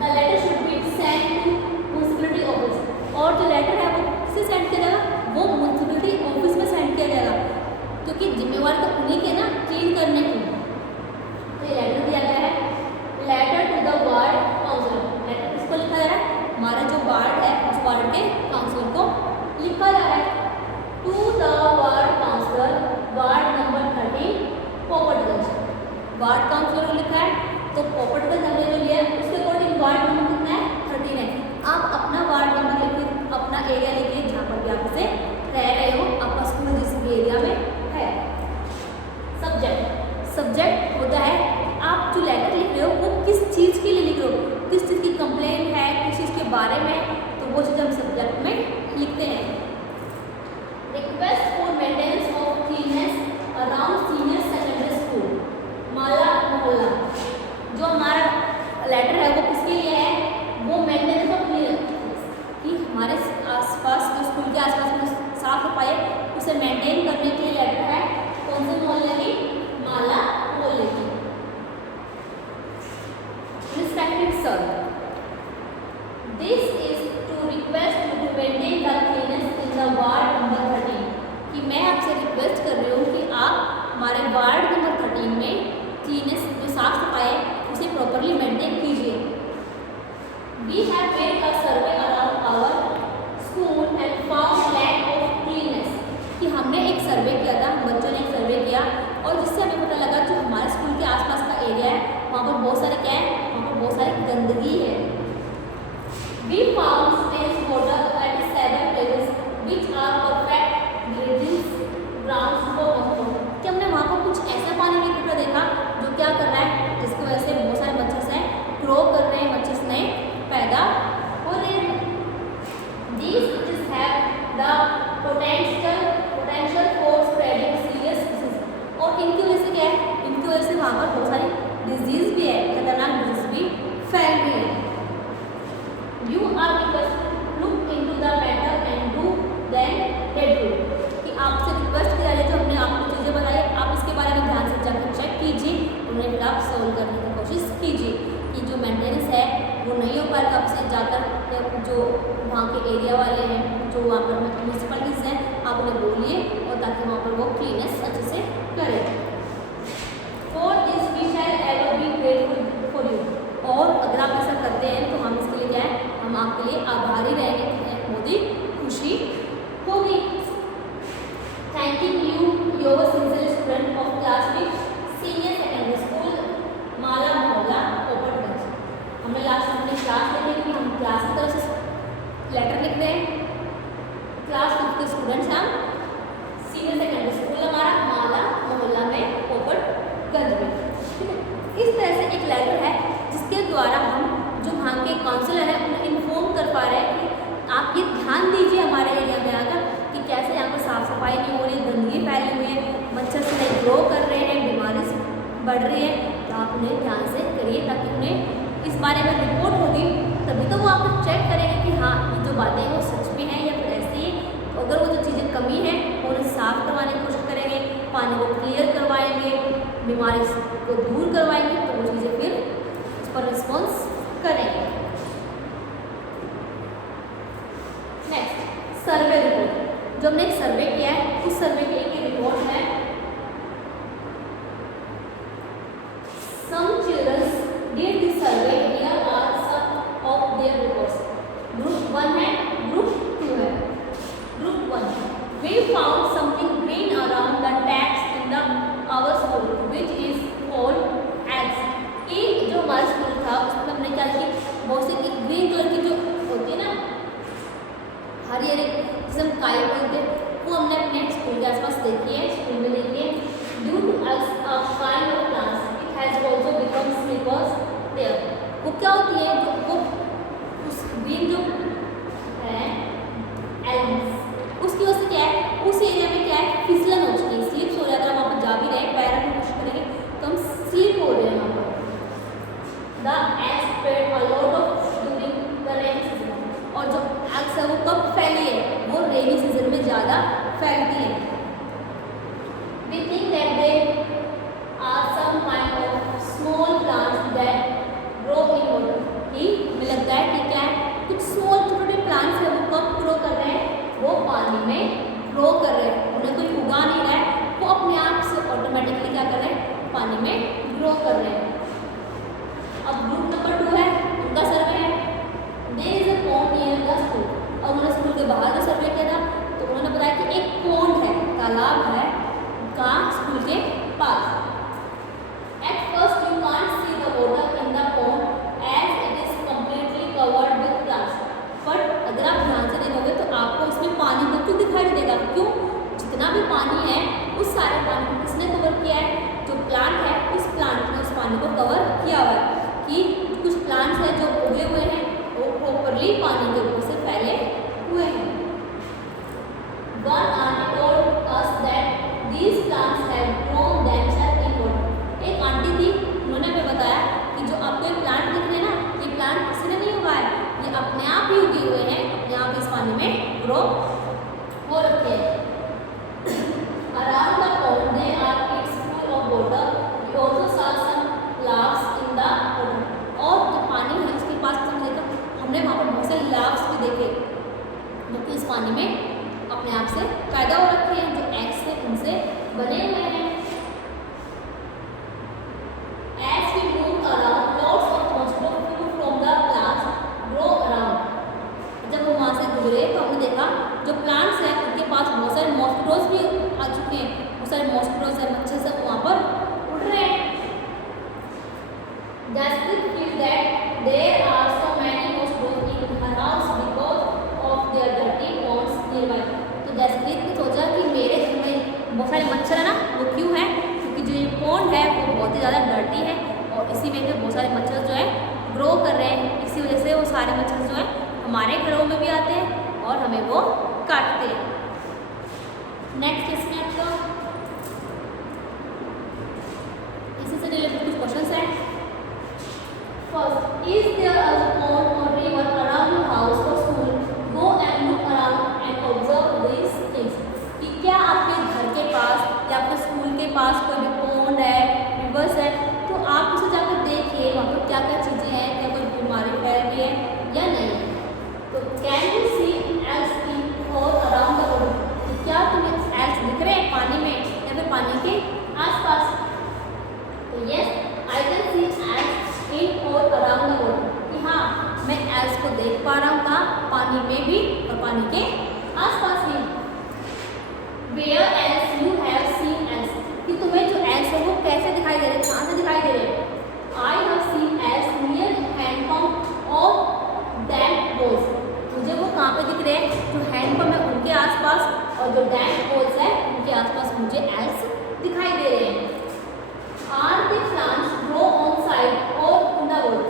The letter should be send to municipality office. और जो लेटर है वो किससे सेंड किया जाएगा, वो म्युनिसिपैलिटी ऑफिस में सेंड किया जाएगा, क्योंकि जिम्मेवारी तो उन्हीं की है ना क्लीन करने की। तो ये लेटर दिया गया है, letter to the ward councillor. Letter किसको लिखा जा रहा है, हमारा जो वार्ड है उस वार्ड के काउंसलर को लिखा जा रहा है। To the ward councillor, ward number 13 Popatganj. Ward councillor को लिखा है, तो पोपटगंज हमने जो लिया है उसके अकॉर्डिंग वार्ड नंबर कितना है, 13 है। आप अपना वार्ड नंबर लिखिए, अपना एरिया लिखिए जहाँ पर भी आप इसे रह रहे हो, आपका स्कूल जिस भी एरिया में है। सब्जेक्ट होता है आप जो लेटर लिख रहे हो वो किस चीज़ के लिए लिख रहे हो, किस चीज़ की कंप्लेंट है, किस चीज़ के बारे में, तो वो चीज़ हम सब्जेक्ट में लिखते हैं। Request for maintenance of cleanness around senior secondary school Mala Mohalla. जो हमारा लेटर है वो किसके लिए है, वो मेंटेनेंस ऑफ क्लीननेस, कि हमारे आसपास बहुत सारे क्या है, वहाँ पर बहुत सारी गंदगी है। We found strange water at 7 places which are perfect breeding grounds for mosquitoes। कि हमने वहाँ पर कुछ ऐसा पानी में टुकड़ा देखा जो क्या कर रहा है, जिसकी वजह से बहुत सारे मच्छर से ग्रो कर रहे हैं, मच्छर नए पैदा हो रहे हैं। These witches have the potential for spreading serious disease। और इनकी वजह से क्या है, इनकी वजह से वहाँ पर बहुत सारी डिजीज भी है, खतरनाक डिजीज भी फैल रही है। You are requested to look into the matter and do then head to कि आपसे रिक्वेस्ट किया जाए, जो हमने आपको चीज़ें बताई आप इसके बारे में ध्यान से जाकर चेक कीजिए, उन्हें फिर आप सॉल्व करने की कोशिश कीजिए कि जो मेंटेनेंस है वो नहीं हो पाएगा। आपसे जाकर जो वहाँ के एरिया वाले हैं, जो वहाँ पर म्यूनसिपलिटीज़ हैं, आप उन्हें बोलिए और ताकि वहाँ पर वो क्लीनेस अच्छे से करें। For this we shall ever be grateful for you। और अगर आप ऐसा करते हैं तो हम इसके लिए क्या है, हम आपके लिए आभारी रहेंगे, मोदी खुशी होगी। Thanking you, your sincere student of class 6 senior secondary school माला मोहल्ला पोपटगंज। हमने लास्ट अपनी क्लास देखी कि हम क्लास की तरफ से लेटर लिख रहे हैं। क्लास 5 के स्टूडेंट्स हैं, सीनियर सेकेंडरी स्कूल हमारा माला मोहल्ला में पोपटगंज में। इस तरह से एक लेटर है जिसके द्वारा हम जो वहाँ के काउंसलर हैं उन्हें इन्फॉर्म कर पा रहे हैं कि आप ये ध्यान दीजिए हमारे एरिया में आकर कि कैसे यहाँ पर साफ़ सफाई नहीं हो रही, गंदगी फैली हुई है, मच्छर से नहीं ग्रो कर रहे हैं, बीमारी बढ़ रही है, तो आप उन्हें ध्यान से करिए ताकि उन्हें इस बारे में रिपोर्ट होगी, तभी तो वो आपको चेक करेंगे कि हाँ ये जो बातें हैं वो सच में हैं या फिर ऐसी है। तो अगर वो जो चीज़ें कमी है वो उन्हें साफ़ करवाने की कोशिश करेंगे, पानी को क्लियर करवाएंगे, बीमारी को दूर करवाएंगे, तो वो चीज़ें फिर उस पर रिस्पॉन्स करेंगे। नेक्स्ट सर्वे रिपोर्ट, जो हमने एक सर्वे किया है उस सर्वे के एक रिपोर्ट है। Some children did this survey, here are some of their reports। Group 1 है, Group 2 है। Group 1, we found something green around the taps in the our school which is called eggs। कि जो हमारा स्कूल था उसमें हमने क्या की, बहुत सी ग्रीन कलर की जो होती है ना, हरी हरी जिसे हम काई बोलते हैं, वो हमने अपने स्कूल के आसपास देखी है, स्कूल में देखी है। Due to a kind of plants it has also become slippers there। वो क्या होती है, जो वो उस ग्रीन जो है एल्म्स, उसकी वजह से क्या है, उस एरिया में क्या है फिसलन हो चुकी है, स्लिप्स हो रहा है। अगर हम वहाँ पर जा भी रहे हैं, पैर रखने की कोशिश करेंगे तो हम स्लिप हो रहे हैं वहाँ पर। The eggs spread a lot of during the rainy season। और जो एग्स है वो कब फैली है, वो रेनी सीजन में ज़्यादा फैलती है। We think that there are some kind of small plants that grow in water। कि हमें लगता है कि क्या है, कुछ स्मॉल छोटे प्लांट्स हैं वो कब ग्रो कर रहे हैं, वो पानी में ग्रो कर रहे हैं, उन्हें कोई उगा नहीं रहा है, वो अपने आप से ऑटोमेटिकली क्या कर रहे हैं, पानी में ग्रो कर रहे हैं। अब ग्रुप नंबर 2 है, उनका सर्वे है। There is a pond near the school. और उन्होंने स्कूल के बाहर जो सर्वे किया था तो उन्होंने बताया कि एक पॉन्ड है, तालाब है कहाँ, स्कूल के पास। At first you can't see the water in the pond as it is completely covered with plants. But अगर आप ध्यान से देखोगे तो आपको इसमें पानी बिल्कुल दिखाई नहीं देगा। क्यों? जितना भी पानी है उस सारे पानी को किसने कवर किया है, जो प्लांट है उस प्लांट ने उस पानी को कवर किया हुआ है। कि कुछ प्लांट्स हैं जो उगे हुए हैं वो प्रॉपरली पानी के ऊपर से फैले हुए हैं। One auntie told us that these plants have grown themselves in water। एक आंटी थी, उन्होंने हमें बताया कि जो आपको ये प्लांट दिख रहे हैं ना, ये प्लांट किसी ने नहीं उगाया, ये अपने आप ही उगे हुए हैं, अपने आप इस पानी में ग्रो हो रखे हैं। Around the pond there are pits full of water। We also saw some larks in the water। और जो पानी है उसके पास हमने देखा, हमने वहाँ पर बहुत से लार्व्स भी देखे जो कि इस पानी में अपने आप से पैदा हो रखे हैं, जो एग्स से उनसे बने हुए हैं। As we move around, lots of mosquito flew from the plants grow around। जब हम वहाँ से गुजरे तो हमने देखा जो प्लांट्स हैं उनके पास बहुत सारे मॉस्किटोज भी आ चुके हैं, बहुत सारे मॉस्किटोज हैं, मच्छर सब वहाँ पर उड़ रहे हैं। Jaspreet feel that there are so many mosquitoes in her house because of their dirty ponds nearby. तो जसप्रीत ने सोचा कि मेरे घर में बहुत सारे मच्छर है ना, वो क्यों है? क्योंकि जो ये पॉन्ड है वो बहुत ही ज़्यादा डर्टी है और इसी वजह से बहुत सारे मच्छर जो है ग्रो कर रहे हैं। इसी वजह से वो सारे मच्छर जो है हमारे घरों में भी आते हैं और हमें वो काटते हैं। नेक्स्ट क्वेश्चन आपका, इसी से रिलेटेड कुछ क्वेश्चंस हैं। First, is there a pond और रिवर अराउंड योर हाउस और school? Go and look around and observe this things. कि क्या आपके घर के पास या आपके स्कूल के पास कोई भी पॉन्ड है, रिवर्स है, तो आप उसे जाकर देखिए वहाँ पर क्या क्या चीज़ें हैं, क्या कोई बीमारी फैल रही है या नहीं। तो can you see else in और अराउंड द वर्ल्ड? क्या तुम्हें एल्स दिख रहे हैं पानी में या फिर पानी के आसपास? तो yes, I can see else in और अराउंड द वर्ल्ड। कि हाँ, मैं एल्स को देख पा रहा हूँ कहाँ? पानी में भी और पानी के आसपास भी। Where else you have seen else? कि तुम्हें जो एल्स है वो कैसे दिखाई दे रहे हैं, कहाँ से दिखाई दे रहे हैं? I have seen else near handpump of dam holes. मुझे वो कहाँ पे दिख रहे हैं? जो हैंडपम्प है उनके आसपास और जो डैम होल्स है उनके आसपास मुझे एल्स दिखाई दे रहे हैं। Are the plants grow on side और इन द वुड?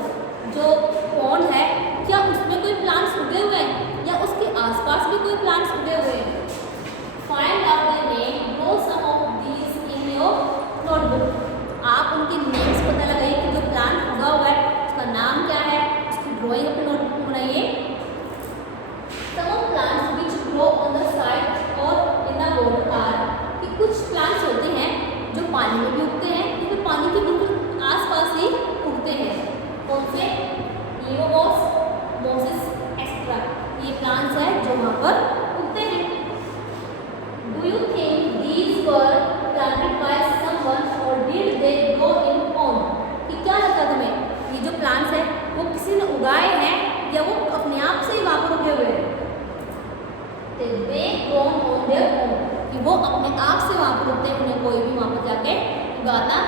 जो पॉन्ड है क्या उसमें कोई प्लांट्स उगे हुए हैं या उसके आसपास भी कोई प्लांट्स उगे हुए हैं? Find out the name, draw some of these in your notebook. आप उनके नेम्स पता लगाइए कि जो प्लांट उगा हुआ है उसका नाम क्या है, उसकी ड्राइंग अपनी नोटबुक में बनाइए। Some of plants which grow on the side और इन द वुड आर? कि कुछ प्लांट्स होते हैं जो पानी में भी उगते हैं या फिर पानी के बिल्कुल आसपास ही उगते हैं। कौन से? लिवोमोस, मोसिस एक्सेट्रा। ये प्लांट्स हैं जो वहाँ पर उगते हैं। Do you think these were planted by someone or did they grow in pond? कि क्या लगता है तुम्हें ये जो प्लांट्स हैं वो किसी ने उगाए हैं या वो अपने आप से ही वहाँ पर उगे हुए हैं? They grown on their own. कि वो अपने आप से वहाँ पर उगते हैं, उन्हें कोई भी वहाँ पर जाके उगाता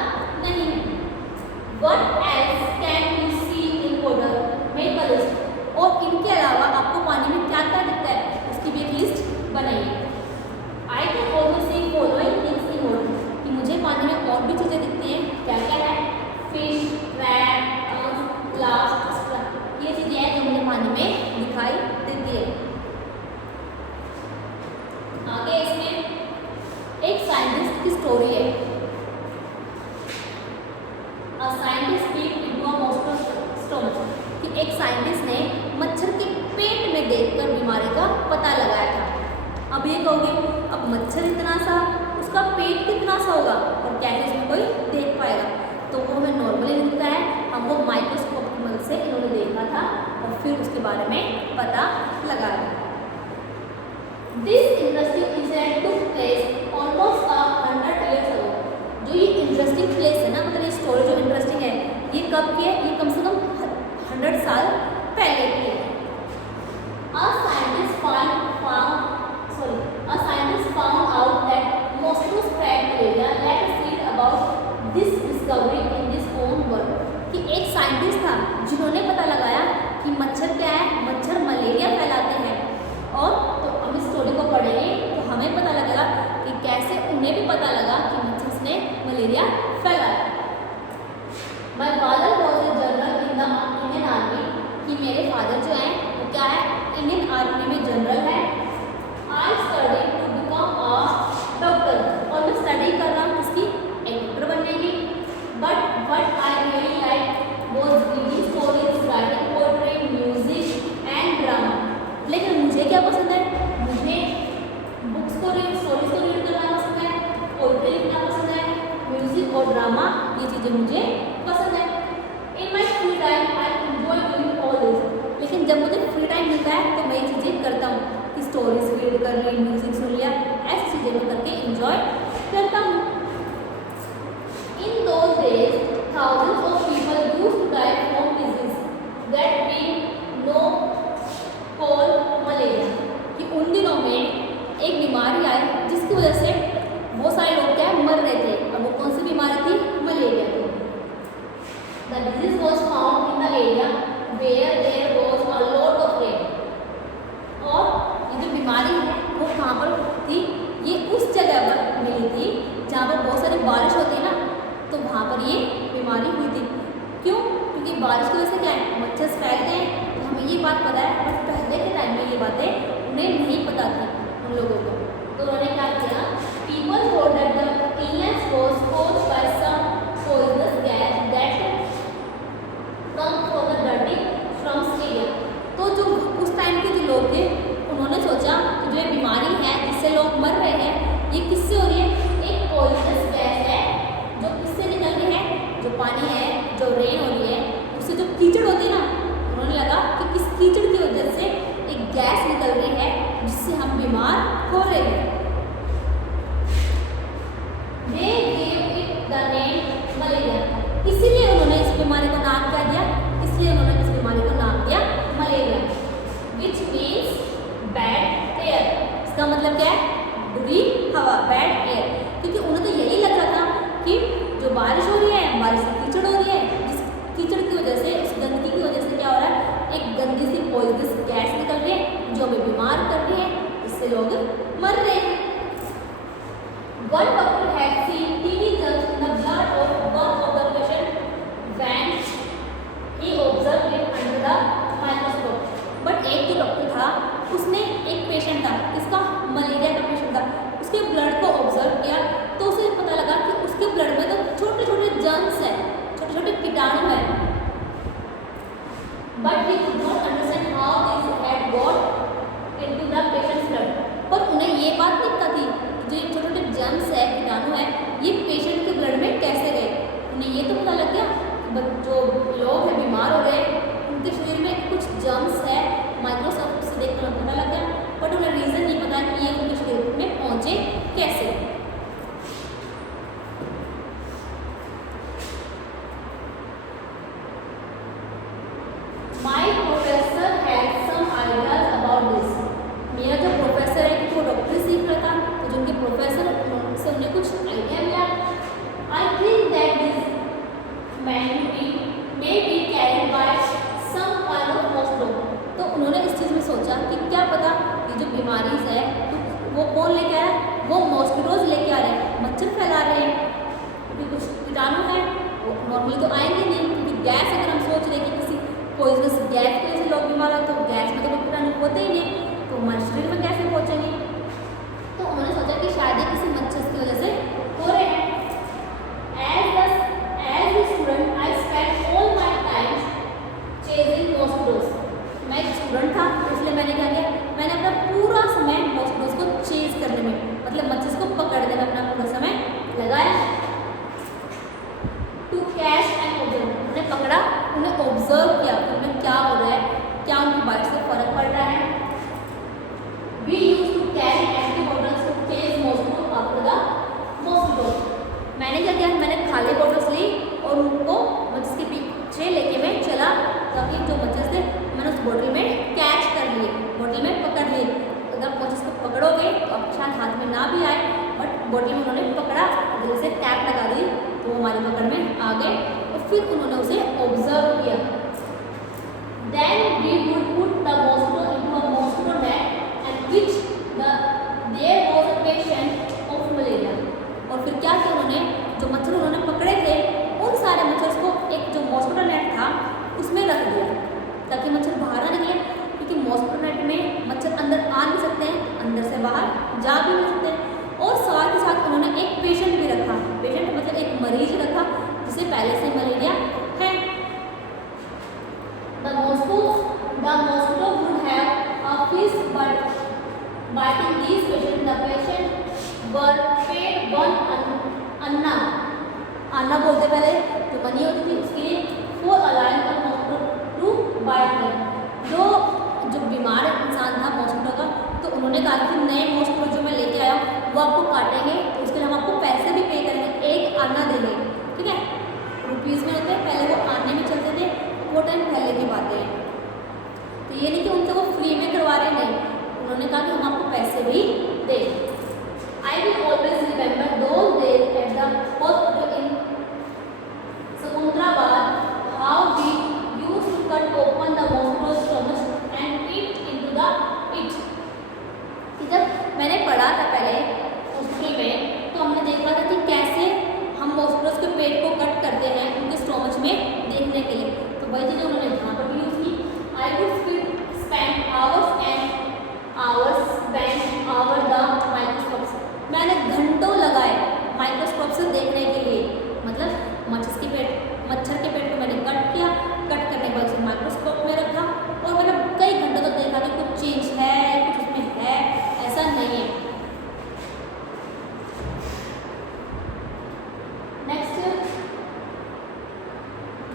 नहीं। What else can you see in water? Make a list. और इनके अलावा आपको पानी में क्या क्या दिखता है उसकी भी एक लिस्ट बनाइए। I can also see following things in water. कि मुझे पानी में और भी चीज़ें दिखती हैं, क्या क्या है? Fish, crab, glass, etc. ये चीज़ें हैं जो मुझे पानी में दिखाई देती है। आगे इसमें एक साइंटिस्ट की स्टोरी है। A scientist peeked into a mosquito's stomach. कि एक साइंटिस्ट ने मच्छर के पेट में देखकर बीमारी का पता लगाया था। अब ये कहोगे, अब मच्छर इतना सा, उसका पेट कितना सा होगा और कैसे इसमें कोई देख पाएगा? तो वो हमें नॉर्मली दिखता है, हम वो माइक्रोस्कोप की मदद से इन्होंने देखा था और फिर उसके बारे में पता लगाया। This interesting incident took place almost 100 years ago. जो ये इंटरेस्टिंग प्लेस है ना, मतलब ये स्टोरी जो इंटरेस्टिंग है, ये कब की है? ये कम से कम 100 साल पहले की है। A scientist found out that mosquitoes spread malaria. Let us read about this discovery in this own world. कि एक साइंटिस्ट था जिन्होंने पता लगाया कि मच्छर क्या है, मच्छर मलेरिया फैलाते हैं। और तो हम इस स्टोरी को पढ़ेंगे तो हमें पता लगेगा कि कैसे उन्हें भी पता लगा कि मच्छर ने मलेरिया फैलाया। My father was a general in the Indian Army. कि मेरे फादर जो हैं वो क्या है? इंडियन आर्मी में जनरल है। I studied to become a doctor. और मैं स्टडी कर रहा हूँ किसकी? एक डॉक्टर बनने की। But what I really liked was reading stories, writing poetry, music and drama. लेकिन मुझे क्या पसंद है? मुझे बुक्स को रीड, स्टोरीज को रीड करना पसंद है, पोइट्री लिखना पसंद है, म्यूजिक और ड्रामा ये चीज़ें मुझे पसंद है। In my free time I enjoy doing all this. लेकिन जब मुझे फ्री टाइम मिलता है तो मैं ये चीज़ें करता हूँ कि स्टोरीज रीड कर ली, म्यूजिक सुन लिया, ऐसी चीज़ें मैं करके इंजॉय करता हूँ। In those days thousands of people used to die from disease that we know called malaria. कि उन दिनों में एक बीमारी आई जिसकी वजह से बहुत सारे लोग क्या मर रहे थे। अब वो कौन सी बीमारी थी? मलेरिया थी। The disease was found in the area where there was a lot of rain. और ये जो बीमारी है वो कहाँ पर थी? ये उस जगह पर मिली थी जहाँ पर बहुत सारी बारिश होती है ना, तो वहाँ पर ये बीमारी हुई थी। क्यों? क्योंकि बारिश की वजह से क्या है, मच्छर फैलते हैं। तो हमें ये बात पता है, बट पहले के टाइम में ये बातें उन्हें नहीं पता थी उन लोगों को। तो उन्होंने क्या किया? People thought that the illness was caused by some poisonous gas that come from the dirty slums area. तो जो उस टाइम के जो लोग थे उन्होंने सोचा कि जो ये बीमारी है जिससे लोग मर रहे हैं, ये किससे हो रही है? एक पॉइजनस गैस है जो किससे निकल रही है? जो पानी है, जो रेन हो रही है, उससे जो कीचड़ होती है ना, उन्होंने लगा कि किस कीचड़ की वजह से एक गैस निकल रही है जिससे हम बीमार हो रहे हैं। They gave it the name malaria. इसीलिए उन्होंने इस बीमारी का नाम क्या दिया? इसलिए उन्होंने इस बीमारी का नाम दिया malaria, which means bad air. इसका मतलब क्या है? बुरी हवा, बैड एयर। क्योंकि उन्हें तो यही लग रहा था कि जो बारिश हो रही है, बारिश से कीचड़ हो रही है, जिस कीचड़ की वजह से, उस गंदगी की वजह से क्या हो रहा है? एक गंदी सी पॉइजनस गैस निकल रही है जो हमें बीमार कर रही है, इससे लोग मर रहे हैं। One doctor had seen TB germs in the blood of one of the patient when he observed it under the microscope. But एक जो डॉक्टर था उसने एक पेशेंट था, किसका? मलेरिया का पेशेंट था, उसके ब्लड को ऑब्जर्व किया तो उसे पता लगा कि उसके ब्लड में तो छोटे छोटे जर्म्स हैं, छोटे छोटे कीटाणु हैं। But he could not understand how this had got into the patients blood. पर उन्हें ये बात नहीं पता थी जो ये छोटे छोटे जर्म्स है, कीटाणु है, ये पेशेंट के ब्लड में कैसे गए। उन्हें ये तो पता लग गया कि जो लोग हैं बीमार हो गए, उनके शरीर में कुछ जर्म्स है, माइक्रोस्कोप से देखकर उन्हें पता लग गया, बट उन्हें रीज़न नहीं पता कि ये उनके शरीर में पहुँचे कैसे। My professor had some ideas about this. मेरा जो प्रोफेसर है वो डॉक्टरी सीख रहा था, तो जो उनके प्रोफेसर से उन्हें कुछ आइडिया मिला। I think that this may be carried by some kind of mosquito. तो उन्होंने इस चीज़ में सोचा कि क्या पता ये जो बीमारी है तो वो कौन लेके आ रहा है? वो मॉस्किटोज लेके आ रहे हैं, मच्छर फैला रहे हैं। क्योंकि कुछ कीटाणु हैं वो नॉर्मली तो आएंगे नहीं, क्योंकि गैस अगर हम सोच रहे हैं कि किसी पॉइजनस गैस की वजह से लोग बीमार हो, तो गैस में तो कीटाणु होते ही नहीं, तो हमारे शरीर में कैसे पहुँचेंगे? तो उन्होंने सोचा कि शायद ये किसी मच्छर की वजह से हो रहे हैं। As a student, I spent all my time chasing mosquitoes. मैं एक स्टूडेंट था तो इसलिए मैंने क्या किया? मैंने अपना पूरा समय मॉस्किटोज को चेज करने में, मतलब मच्छर को पकड़ने में अपना पूरा समय लगाया। टू कैच एंड ऑब्जर्व, उन्हें पकड़ा, उन्हें ऑब्जर्व किया उन्हें क्या हो रहा है, क्या उनकी बारिश से फर्क पड़ रहा है। We used to carry empty bottles to chase mosquitoes after the mosquitoes. मैंने क्या किया? मैंने खाली बॉटल्स ली और उनको मच्छर के पीछे लेके मैं चला, ताकि जो मच्छर थे मैंने उस बोतल में कैच कर लिए, बोतल में पकड़ लिए। अगर मच्छर को पकड़ोगे तो अब शायद हाथ में ना भी आए, बट बोतल में उन्होंने पकड़ा, जैसे टैप लगा दी तो वो हमारी पकड़ में आ गए और फिर उन्होंने उसे ऑब्जर्व किया। Then we would put the mosquito into a mosquito net and which there was a patient of malaria. और फिर क्या किया उन्होंने? जो मच्छर उन्होंने पकड़े थे उन सारे मच्छर को एक जो मॉस्किटो नेट था उसमें रख दिया, ताकि मच्छर बाहर ना निकले, क्योंकि मॉस्किटो नेट में मच्छर अंदर आ नहीं सकते हैं, अंदर से बाहर जा भी नहीं सकते। और साथ ही साथ उन्होंने एक पेशेंट भी रखा, पेशेंट मतलब एक मरीज रखा जिसे पहले से मलेरिया है। The mosquito would have a feast, but biting these patients, the patient were paid one अन्ना बोलते पहले जो बनी होती थी उसके लिए for allowing the mosquito to bite them। जो बीमार इंसान था मॉस्किटो का, तो उन्होंने कहा कि नए मॉस्किटो जो मैं लेके आया वो आपको काटेंगे, तो उसके लिए हम आपको पैसे भी पे करेंगे, एक अन्ना देंगे, ठीक है? रुपीज़ में होते हैं, पहले वो आने में चलते थे, वो टाइम पहले की बातें हैं। तो ये नहीं कि उनसे वो फ्री में करवा रहे, नहीं, उन्होंने कहा कि हम आपको पैसे भी दें। I will always remember those days at the hospital in Secunderabad हमें देखने के लिए। तो वही चीज़ उन्होंने यहाँ पर भी यूज़ की। I would spend hours and hours spend over the microscope. मैंने घंटों लगाए माइक्रोस्कोप से देखने के लिए, मतलब मच्छर के पेट को मैंने कट किया, कट करने के बाद उसे माइक्रोस्कोप में रखा और मैंने कई घंटों तक देखा कि कुछ चेंज है, कुछ उसमें है, ऐसा नहीं है। Next,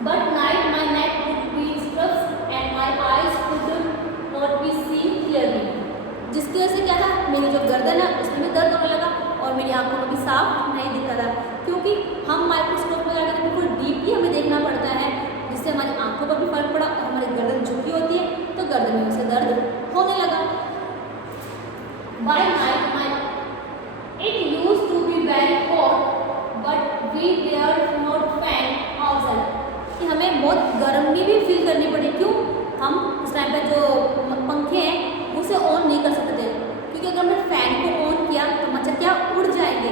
but night my neck would be strucked and my eyes could not be seen clearly. जिसकी वजह से क्या था, मेरी जो गर्दन है उसमें भी दर्द होने लगा और मेरी आंखों में भी साफ नहीं दिखता था, क्योंकि हम माइक्रोस्कोप में लगाकर बिल्कुल डीपली हमें देखना पड़ता है, जिससे हमारी आंखों पर भी फर्क पड़ा और हमारी गर्दन झुकी होती है तो गर्दन में उसे दर्द होने लगा। By night my it used to be very hot but we dared not fan outside. कि हमें बहुत गर्म भी फील करनी पड़ी। क्यों? हम उस टाइम पर जो पंखे हैं उसे ऑन नहीं कर सकते थे, क्योंकि अगर हमने फैन को ऑन किया तो मच्छर क्या उड़ जाएंगे,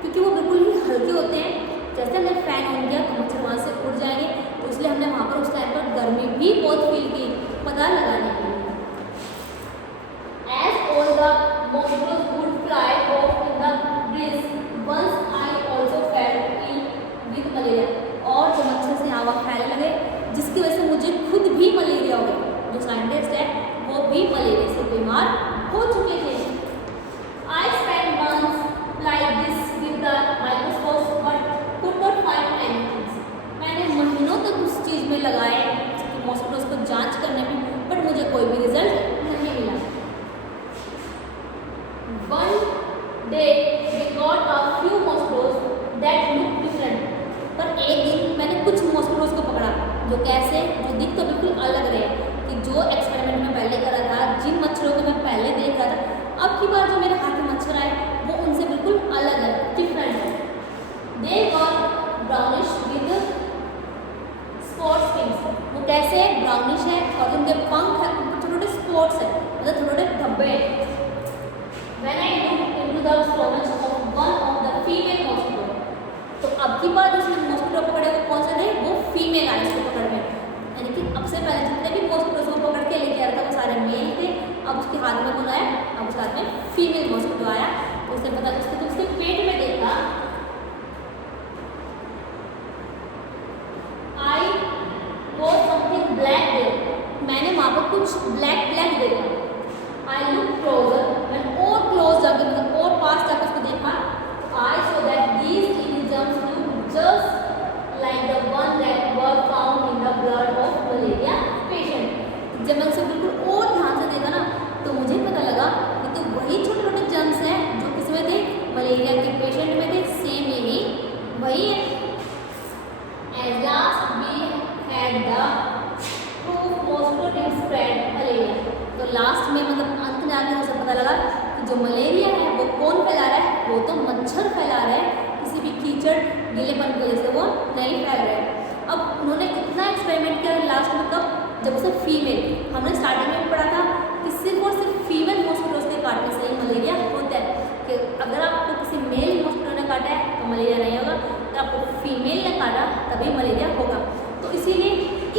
क्योंकि वो बिल्कुल ही हल्के होते हैं। जैसे हमने फैन ऑन किया तो मच्छर वहाँ से उड़ जाएंगे, तो इसलिए हमने वहाँ पर उस टाइम पर गर्मी भी बहुत फील की, पता लगाने के लिए। As all the mosquitoes would fly off in the breeze, once I also fell ill with malaria। और जो मच्छर से हवा फैलने लगे, जिसकी वजह से मुझे खुद भी मलेरिया हो गया। जो साइंटिस्ट है वो भी मलेरिया से बीमार हो चुके थे। I spent months like this with the microscope but could not find anything। मैंने महीनों तक उस चीज़ में लगाए मॉस्किटोज को जांच करने में, बट मुझे कोई भी रिजल्ट नहीं मिला। One day we got a few mosquitoes that looked different। पर एक दिन मैंने कुछ मॉस्किटोज को पकड़ा जो कैसे, जो दिख तो बिल्कुल अलग रहे, कि जो एक्सपेरिमेंट में पहले करा था, जिन मच्छरों को मैं पहले देख रहा था, अब की बार जो मेरे हाथ में मच्छर आए वो उनसे बिल्कुल अलग है, डिफरेंट है। दे वर ब्राउनिश विद स्पॉट्स विंग्स। वो कैसे ब्राउनिश है और उनके पंख है, उनके छोटे छोटे स्पॉट्स है, मतलब छोटे छोटे धब्बे हैं। When I looked into the stomach of one of the female mosquito, तो अब की बार जिसने मॉस्किटो पकड़े वो कौन से थे, वो फीमेल आए उसको पकड़ में। यानी कि अब से पहले जितने भी मॉस्किटोज को पकड़ के लेके आ रहा था वो सारे मेल थे, अब उसके हाथ में कौन आया, अब उसके हाथ में फीमेल मॉस्किटो आया। तो उसने पता उसके पेट में देखा, आई वो समथिंग ब्लैक देयर। मैंने वहाँ पर कुछ ब्लैक ब्लैक देखा। आई लुक क्लोजर, मैंने और क्लोज जाकर मतलब और पास जाकर उसको देखा। I saw that these tiny germs look just like the one that were found in the blood of malaria patient. जब मैंने उसे बिल्कुल और ध्यान से देखा ना तो मुझे पता लगा कि तो वही छोटे छोटे जर्म्स हैं जो किसमें थे, मलेरिया के पेशेंट में थे। सेम यही वही है। At last we had the proof mosquito did spread malaria. तो लास्ट में मतलब अंत में आके मुझे पता लगा कि जो मलेरिया है वो कौन फैला रहा है, वो तो मच्छर फैला रहा है, किसी भी कीचड़ गीलेपन की वजह से वो नहीं फैल रहा है। अब उन्होंने इतना एक्सपेरिमेंट किया लास्ट में, कब, जब उसे फीमेल, हमने स्टार्टिंग में पढ़ा था कि सिर्फ और सिर्फ फीमेल मॉस्किटोज के काटने से ही मलेरिया होता है, कि अगर आपको किसी मेल मॉस्किटो ने काटा है तो मलेरिया नहीं होगा, अगर आपको फीमेल ने काटा तभी मलेरिया होगा। तो इसीलिए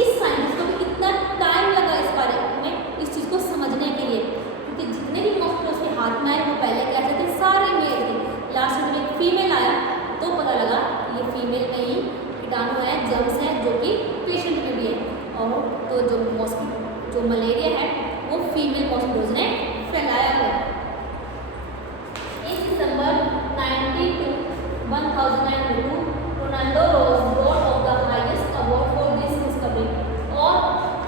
इस साइंटिस्ट को भी इतना टाइम लगा इस बारे में, इस चीज़ को समझने के लिए, क्योंकि जितने भी मॉस्किटोज के हाथ में आए वो पहले कैसे थे, सारे मेल थे। लास्ट में जब एक फीमेल आया तो पता लगा ये फीमेल में ही कीटाणु है, जर्म्स हैं जो कि पेशेंट में भी है, और तो जो मलेरिया है वो फीमेल मॉस्किटोज ने फैलाया है। इस December 1992 Ronald Ross got of the highest award for this discovery. और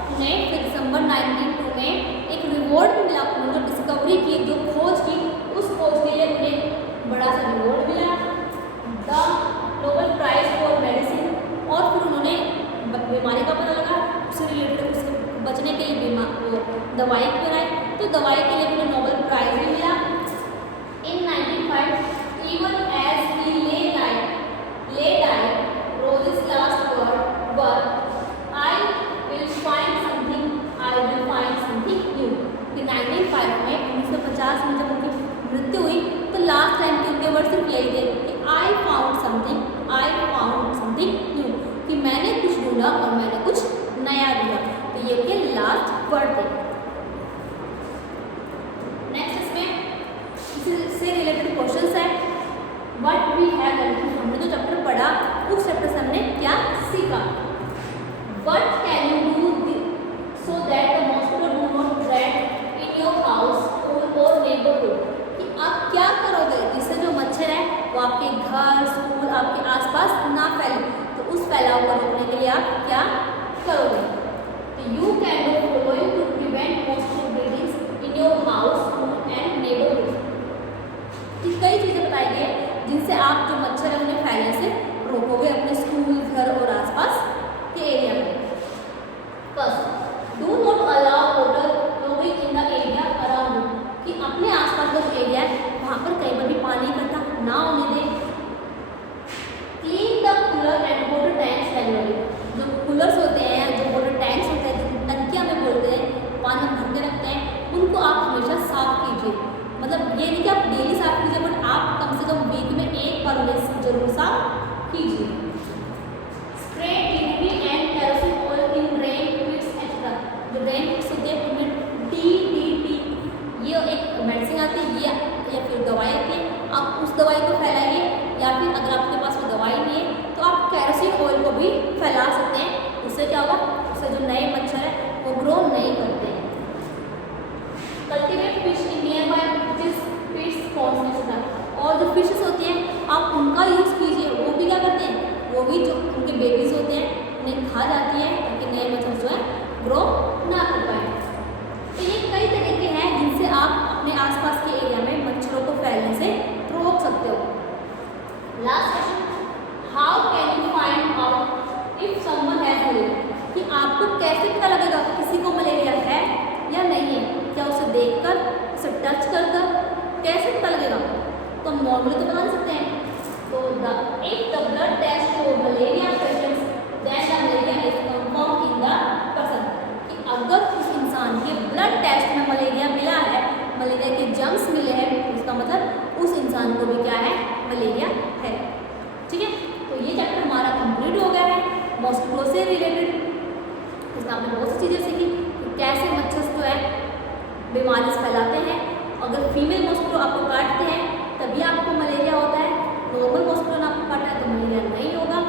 उन्हें फिर दिसंबर 1992 में एक रिवॉर्ड मिला, उन्होंने जो डिस्कवरी की, जो खोज की, उस खोज के लिए उन्हें बड़ा सा रिवॉर्ड मिला, the Nobel prize for medicine. और फिर उन्होंने बीमारी का पता लगा, उससे रिलेटेड उससे बचने के लिए दवाई बनाई, तो दवाई के लिए उन्हें नोबेल प्राइज भी मिला। इन 1905 even as he lay died, Rose's last word were, I will find something new। कि 1905 में 1950 में जब उनकी मृत्यु हुई तो लास्ट टाइम के उनके वर्ड सिर्फ यही थे कि I found something new, कि मैंने कुछ ढूंढा दिया और मैंने कुछ नया दिया। तो ये के लास्ट वर्ड थे। नेक्स्ट इससे रिलेटेड क्वेश्चंस है। व्हाट वी हैव लर्न, हमने जो चैप्टर पढ़ा उस चैप्टर से हमने क्या सीखा। What can you do so that the mosquito do not bread in your house और नेबरहुड, कि आप क्या करोगे जिससे जो मच्छर है वो आपके घर, स्कूल, आपके आसपास ना फैले। तो उस फैलाव को रोकने के लिए आप क्या करोगे। तो you can do following to prevent mosquito breedings in your house, school and neighbourhood. कई चीज़ें बताई गई जिनसे आप जो मच्छर है उन्हें फैलने से रोकोगे अपने स्कूल, घर और आसपास के एरिया में। First, do not allow water flowing in the area around you, कि अपने आसपास का जो एरिया है वहाँ पर कहीं पर भी पानी इकट्ठा ना होने दें। Clean the cooler and water tanks regularly, जो कूलर्स होते हैं, जो वाटर टैंक्स होते हैं, जो टंकियाँ में बोलते हैं, पानी भर के रखते हैं, उनको आप हमेशा साफ कीजिए। मतलब ये नहीं कि आप डेली साफ कीजिए, बट आप कम से कम वीक में एक बार उन्हें जरूर साफ कीजिए। Spray DDT and kerosene oil in rain pits extra, जो रेन पिट्स होते हैं उनमें DDT ये एक मेडिसिन आती है, ये या फिर दवाई आती है, आप उस दवाई को फैलाइए, या फिर अगर आपके पास वो दवाई नहीं है तो आप केरोसिन ऑयल को भी फैला सकते हैं। उससे क्या होगा, उससे जो नए मच्छर है वो ग्रो नहीं करते हैं। Cultivate fish in nearby fish ponds, और जो फिशेस होती हैं आप उनका यूज़ कीजिए। वो भी क्या करते हैं, वो भी जो उनके बेबीज होते हैं उन्हें खा जाती है ताकि नए मच्छर जो है ग्रो ना कर पाए। तो ये कई तरीके हैं जिनसे आप अपने आसपास के एरिया में मच्छरों को फैलने से रोक सकते हो। Last question, how can you find out if someone has malaria, कि आपको कैसे पता लगेगा किसी को मलेरिया है या नहीं है। क्या उसे देखकर, उसे टच कर कैसे पता लगेगा। तो हम नॉर्मली तो बता नहीं सकते हैं। तो if the blood test show malaria patients then the malaria is confirm in the person, कि अगर उस इंसान के ब्लड टेस्ट में मलेरिया मिला है, मलेरिया के जर्म्स मिले हैं, इसका मतलब उस इंसान को भी क्या है, मलेरिया है। ठीक है, तो ये चैप्टर हमारा कंप्लीट हो गया है मॉस्किटो से रिलेटेड। इसमें आपने बहुत सी चीज़ें सीखी कि कैसे मच्छर जो है बीमारी फैलाते हैं। अगर फीमेल मॉस्किटो आपको काटते हैं तभी आपको मलेरिया होता है, नॉर्मल मॉस्किटो ने आपको काटा है तो मलेरिया नहीं होगा।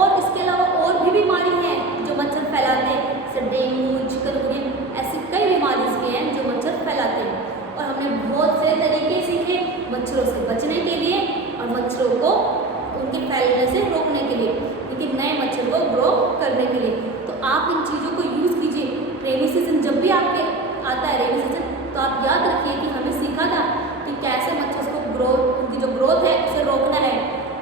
और इसके अलावा और भी बीमारी हैं जो मच्छर फैलाते हैं, जैसे डेंगू, चिकनगुनिया, ऐसी कई बीमारी भी हैं जो मच्छर फैलाते हैं। और हमने बहुत से तरीके सीखे मच्छरों से बचने के लिए और मच्छरों को उनके फैलने से रोकने के लिए, लेकिन नए मच्छर को ग्रो करने के लिए। तो आप इन चीज़ों को यूज़ कीजिए। रेनी सीजन जब भी आपके आता है, रेनी सीजन, तो आप याद रखिए कि हमें सीखा था कि कैसे मच्छर को ग्रो, उनकी जो ग्रोथ है उसे रोकना है।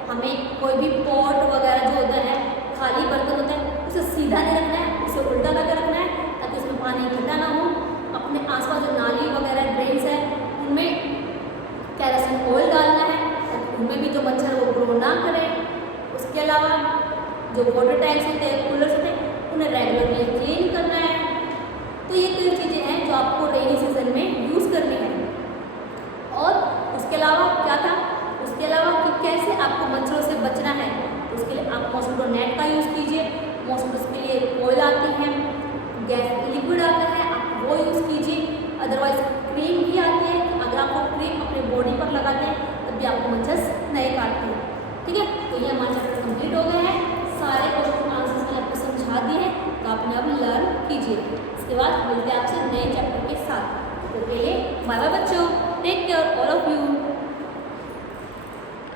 हमें कोई भी पॉट वगैरह जो होता है, खाली बर्तन होता है, उसे सीधा नहीं रखना है, उसे उल्टा करके रखना है ताकि उसमें पानी इकट्ठा ना हो। अपने आसपास जो नाली वगैरह ड्रेन्स है उनमें केरोसिन ऑयल डालना है ताकि उनमें भी जो मच्छर वो ग्रो ना करें। उसके अलावा जो वाटर टैंक्स होते हैं, कूलर्स होते हैं, उन्हें रेगुलरली क्लीन करना है। तो ये कई चीज़ें हैं जो आपको रेनी सीजन में यूज़ करनी है। और उसके अलावा क्या था, उसके अलावा कि कैसे आपको मच्छरों से बचना है, उसके लिए आप मॉस्किटो नेट का यूज़ कीजिए। मॉस्किटोस के लिए ऑयल आती है, गैस लिक्विड आता है, आप वो यूज़ कीजिए। अदरवाइज क्रीम भी आती है, अगर आप वो क्रीम अपने बॉडी पर लगाते हैं तब भी आपको मच्छर नहीं काटते हैं। ठीक है, तो ये हमारा चैप्टर कंप्लीट हो गया है। सारे क्वेश्चन आंसर्स मैंने आपको समझा दिए हैं, तो आपने अब लर्न कीजिए। इसके बाद मिलते हैं आपसे नए चैप्टर के साथ। तो के लिए बाय बाय बच्चों, take care all of you.